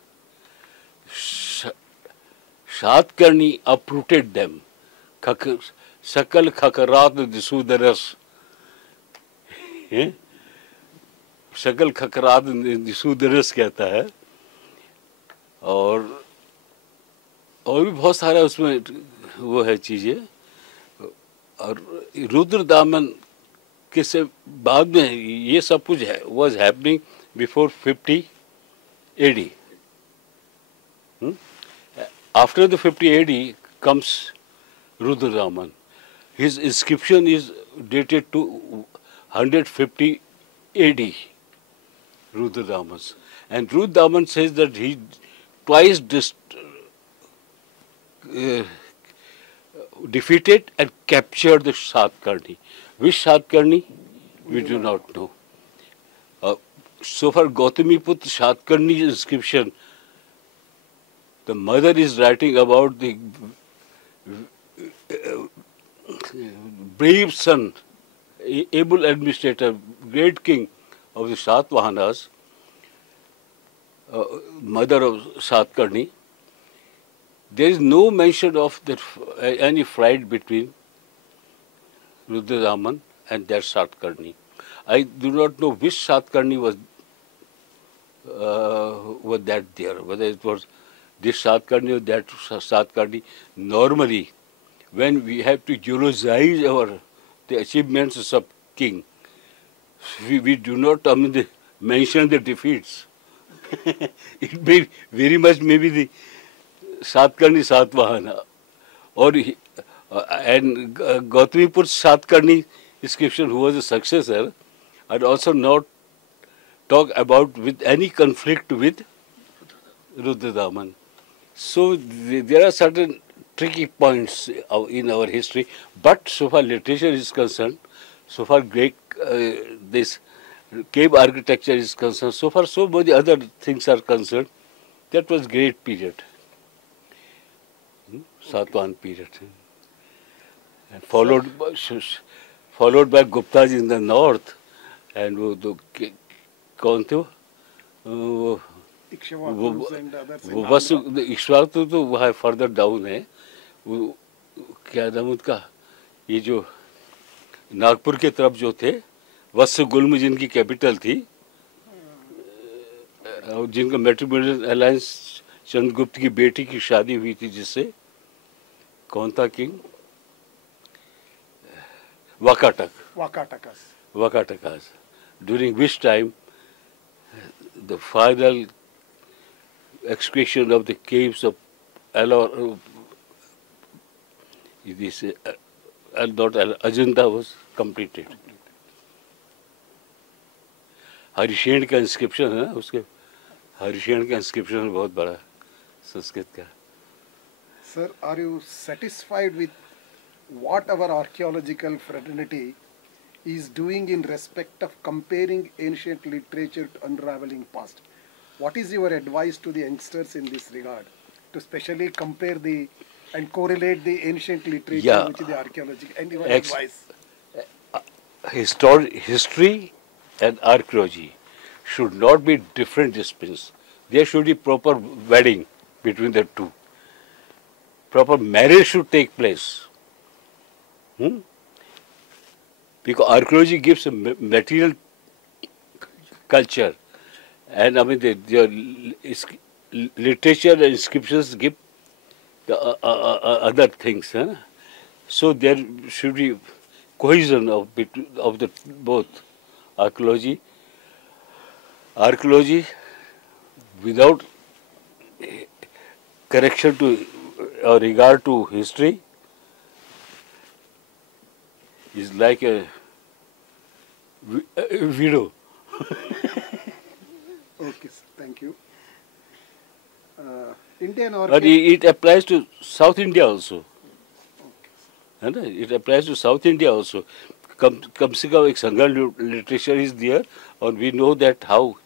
Satkarni uprooted them. Sakal khakarat disudaras. Sakal khakarat disudaras कहता है और भी बहुत सारा उसमें वो है चीजें और रुद्रदामन के से बाद में ये सब कुछ है was happening before 50 AD. After the 50 AD comes Rudradaman. His inscription is dated to 150 AD, Rudradaman's. And Ruth Daman says that he twice defeated and captured the Satkarni. Which Satkarni? We do not know. So far, Gautamiput Satkarni's inscription, the mother is writing about the brave son, able administrator, great king of the Satvahanas, mother of Satkarni. There is no mention of any fight between Rudradaman and that Satkarni. I do not know which Satkarni was that there, whether it was this Satkarni or that Satkarni. Normally, when we have to eulogize the achievements of king, we do not mention the defeats. It may very much maybe the Satkarni Satvahana and Gautamiput Satkarni inscription, who was a successor, and also not talk about with any conflict with Rudradaman. So there are certain tricky points in our history, but so far literature is concerned, so far great this cave architecture is concerned, so far so many other things are concerned, that was great period. Satwan period. And followed by Guptas in the north, and कौन थे वो बस इक्ष्वाकु तो वहाँ further down है, वो क्या नाम उनका, ये जो नागपुर के तरफ जो थे, वत्सगुल्म जिनकी कैपिटल थी, और जिनका मैट्रिमोनियल अलायंस चंद्रगुप्त की बेटी की शादी हुई थी, जिससे कौन था king? Vakatakas. During which time the final excavation of the caves of Ajanta was completed. Harishena का इंस्क्रिप्शन है ना, उसके हरिशेन का इंस्क्रिप्शन बहुत बड़ा संस्कृत का. Sir, are you satisfied with what our archaeological fraternity is doing in respect of comparing ancient literature to unraveling past? What is your advice to the youngsters in this regard, to specially compare and correlate the ancient literature with the archaeology, and your advice? History and archaeology should not be different disciplines. There should be proper wedding between the two. Proper marriage should take place. Because archaeology gives a material culture, and I mean the literature and inscriptions give the other things. Huh? So there should be cohesion of the both. Archaeology without correction to or regard to history is like a widow. Okay, sir. Thank you. Indian But it applies to South India also. Okay. It applies to South India also. कम से कम एक संगम literature is there, and we know that how,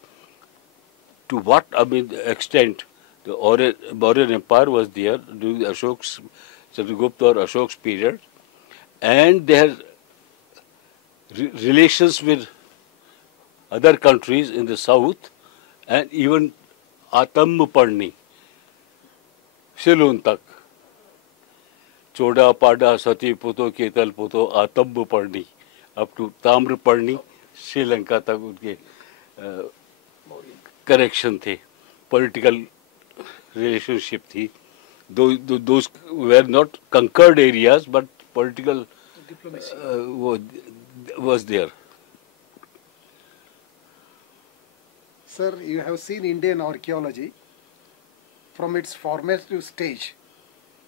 to what extent the Mauryan Empire was there during Ashok's, Chandragupta or Ashok's period, and their relations with other countries in the south, and even Atamparni, Ceylon tak. Choda, Pada, Sati, Puto, Ketal, Puto, Atamparni, up to Tamraparni, Sri Lanka tak unke correction the, political relationship thi. Those were not conquered areas, but political diplomacy was there. Sir, you have seen Indian archaeology from its formative stage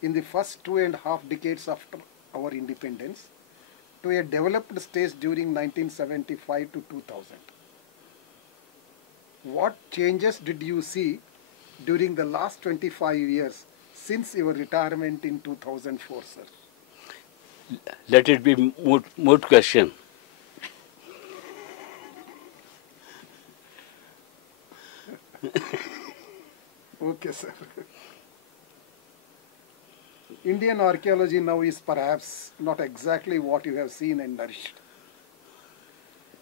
in the first 2.5 decades after our independence to a developed stage during 1975 to 2000. what changes did you see during the last 25 years since your retirement in 2004, sir? Let it be moot question. Okay, sir. Indian archaeology now is perhaps not exactly what you have seen and nourished.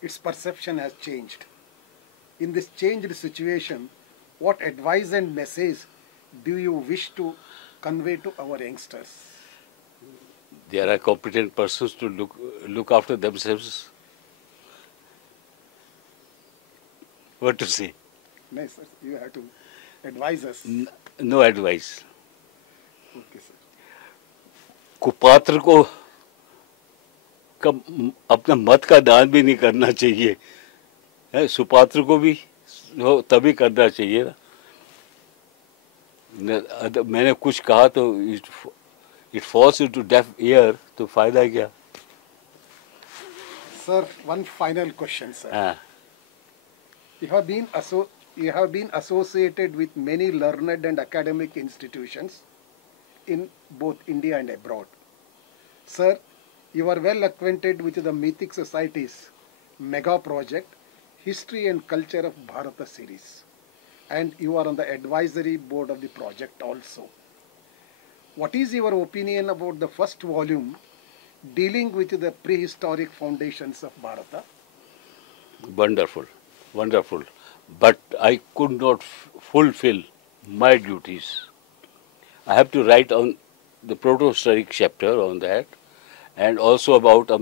Its perception has changed. In this changed situation, what advice and message do you wish to convey to our youngsters? There are competent persons to look after themselves. What to say? No, sir, you have to advise us. No advice. Okay, sir. कुपात्र को अपना मत का दान भी नहीं करना चाहिए, है सुपात्र को भी तभी करना चाहिए ना। मैंने कुछ कहा तो it falls into deaf ear, तो फायदा क्या? Sir, one final question, sir. You have been associated with many learned and academic institutions in both India and abroad. Sir, you are well acquainted with the Mythic Society's mega project, History and Culture of Bharata series, and you are on the advisory board of the project also. What is your opinion about the first volume dealing with the prehistoric foundations of Bharata? Wonderful, wonderful. But I could not fulfill my duties. I have to write on the proto-historic chapter on that, and also about on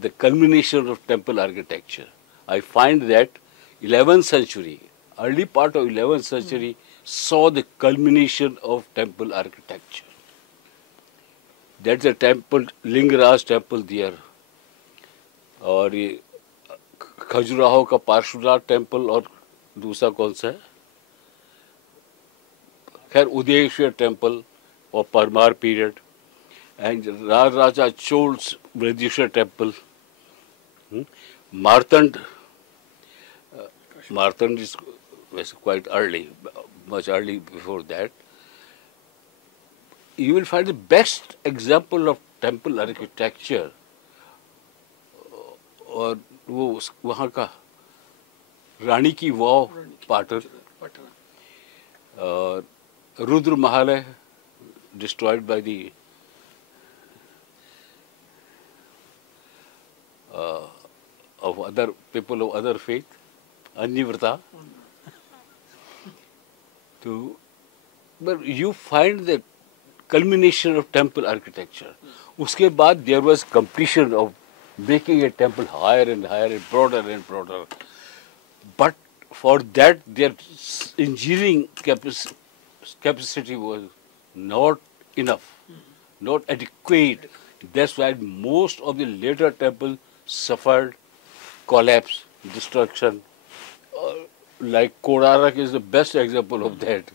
the culmination of temple architecture. I find that 11th century, early part of 11th century, saw the culmination of temple architecture. That's a temple, Lingaraj temple there, और ये खजुराहो का Parshvanath temple, और दूसरा कौन सा है, खैर Udayeshwar temple और Parmar period, and Raja Cholas Vriddheshwar temple, Martand is quite early, much early before that. You will find the best example of temple architecture और वो वहाँ का रानी की वाव Patan, Rudra Mahalaya destroyed by the of other people of other faith, Anyavrta. So, but you find the culmination of temple architecture. उसके बाद there was completion of making a temple higher and higher and broader and broader. But for that, their engineering capacity was not enough, not adequate. That's why most of the later temples suffered collapse, destruction. Like Kodarak is the best example of that.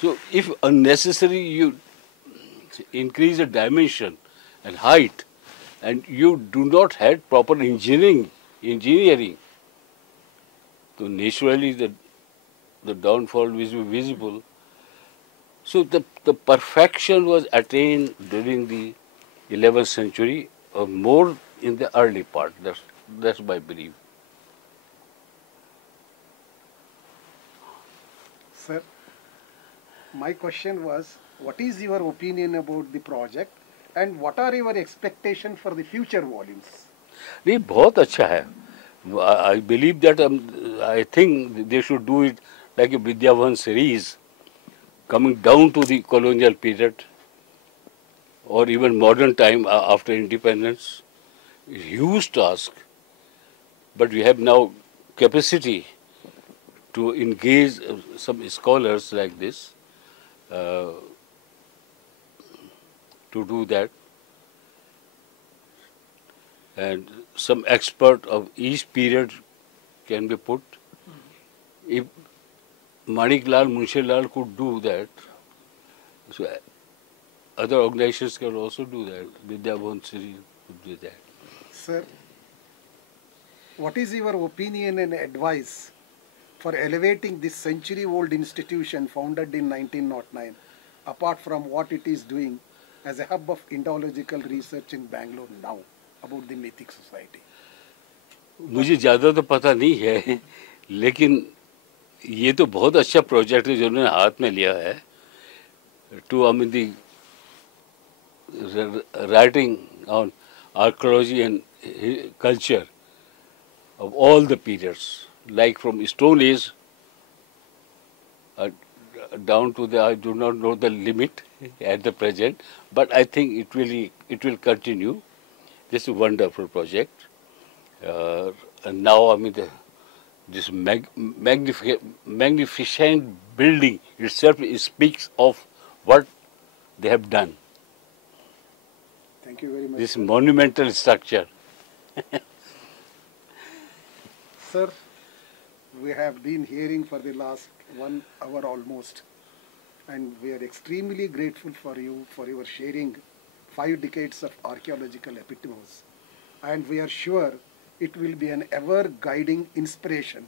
So if unnecessary you increase the dimension and height, and you do not have proper engineering, so naturally the downfall is visible. So the perfection was attained during the 11th century, or more in the early part. That's my belief. Sir, my question was, what is your opinion about the project and what are your expectations for the future volumes? नहीं, बहुत अच्छा है. I believe that I think they should do it like a Vidyavan series, coming down to the colonial period or even modern time after independence. Huge task, but we have now capacity to engage some scholars like this to do that, and some expert of each period can be put. If Manik Lal, Munshi Lal could do that, so other organizations can also do that. Vidya Bhavan series could do that. Sir, What is your opinion and advice for elevating this century-old institution founded in 1909, apart from what it is doing as a hub of Indological research in Bangalore now about the Mythic Society? मुझे ज़्यादा तो पता नहीं है, लेकिन ये तो बहुत अच्छा प्रोजेक्ट है जो उन्होंने हाथ में लिया है. To the writing on archaeology and culture of all the periods, like from Stone Age down to the, I do not know the limit at the present, but I think it will continue. This is a wonderful project. And now, this magnificent building itself speaks of what they have done. Thank you very much. This monumental structure. Sir, we have been hearing for the last 1 hour almost, and we are extremely grateful for you for your sharing 5 decades of archaeological epitomes, and we are sure it will be an ever-guiding inspiration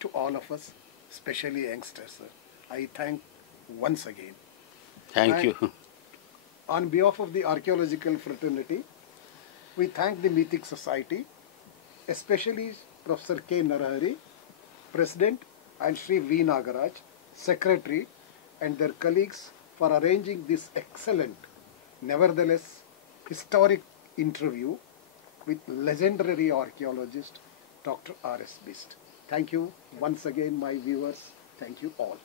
to all of us, especially youngsters, sir. I thank once again. Thank And you. on behalf of the archaeological fraternity, we thank the Mythic Society, especially Professor K. Narahari, President, and Sri V. Nagaraj, Secretary, and their colleagues for arranging this excellent, nevertheless historic interview with legendary archaeologist Dr. R.S. Bisht. Thank you once again, my viewers. Thank you all.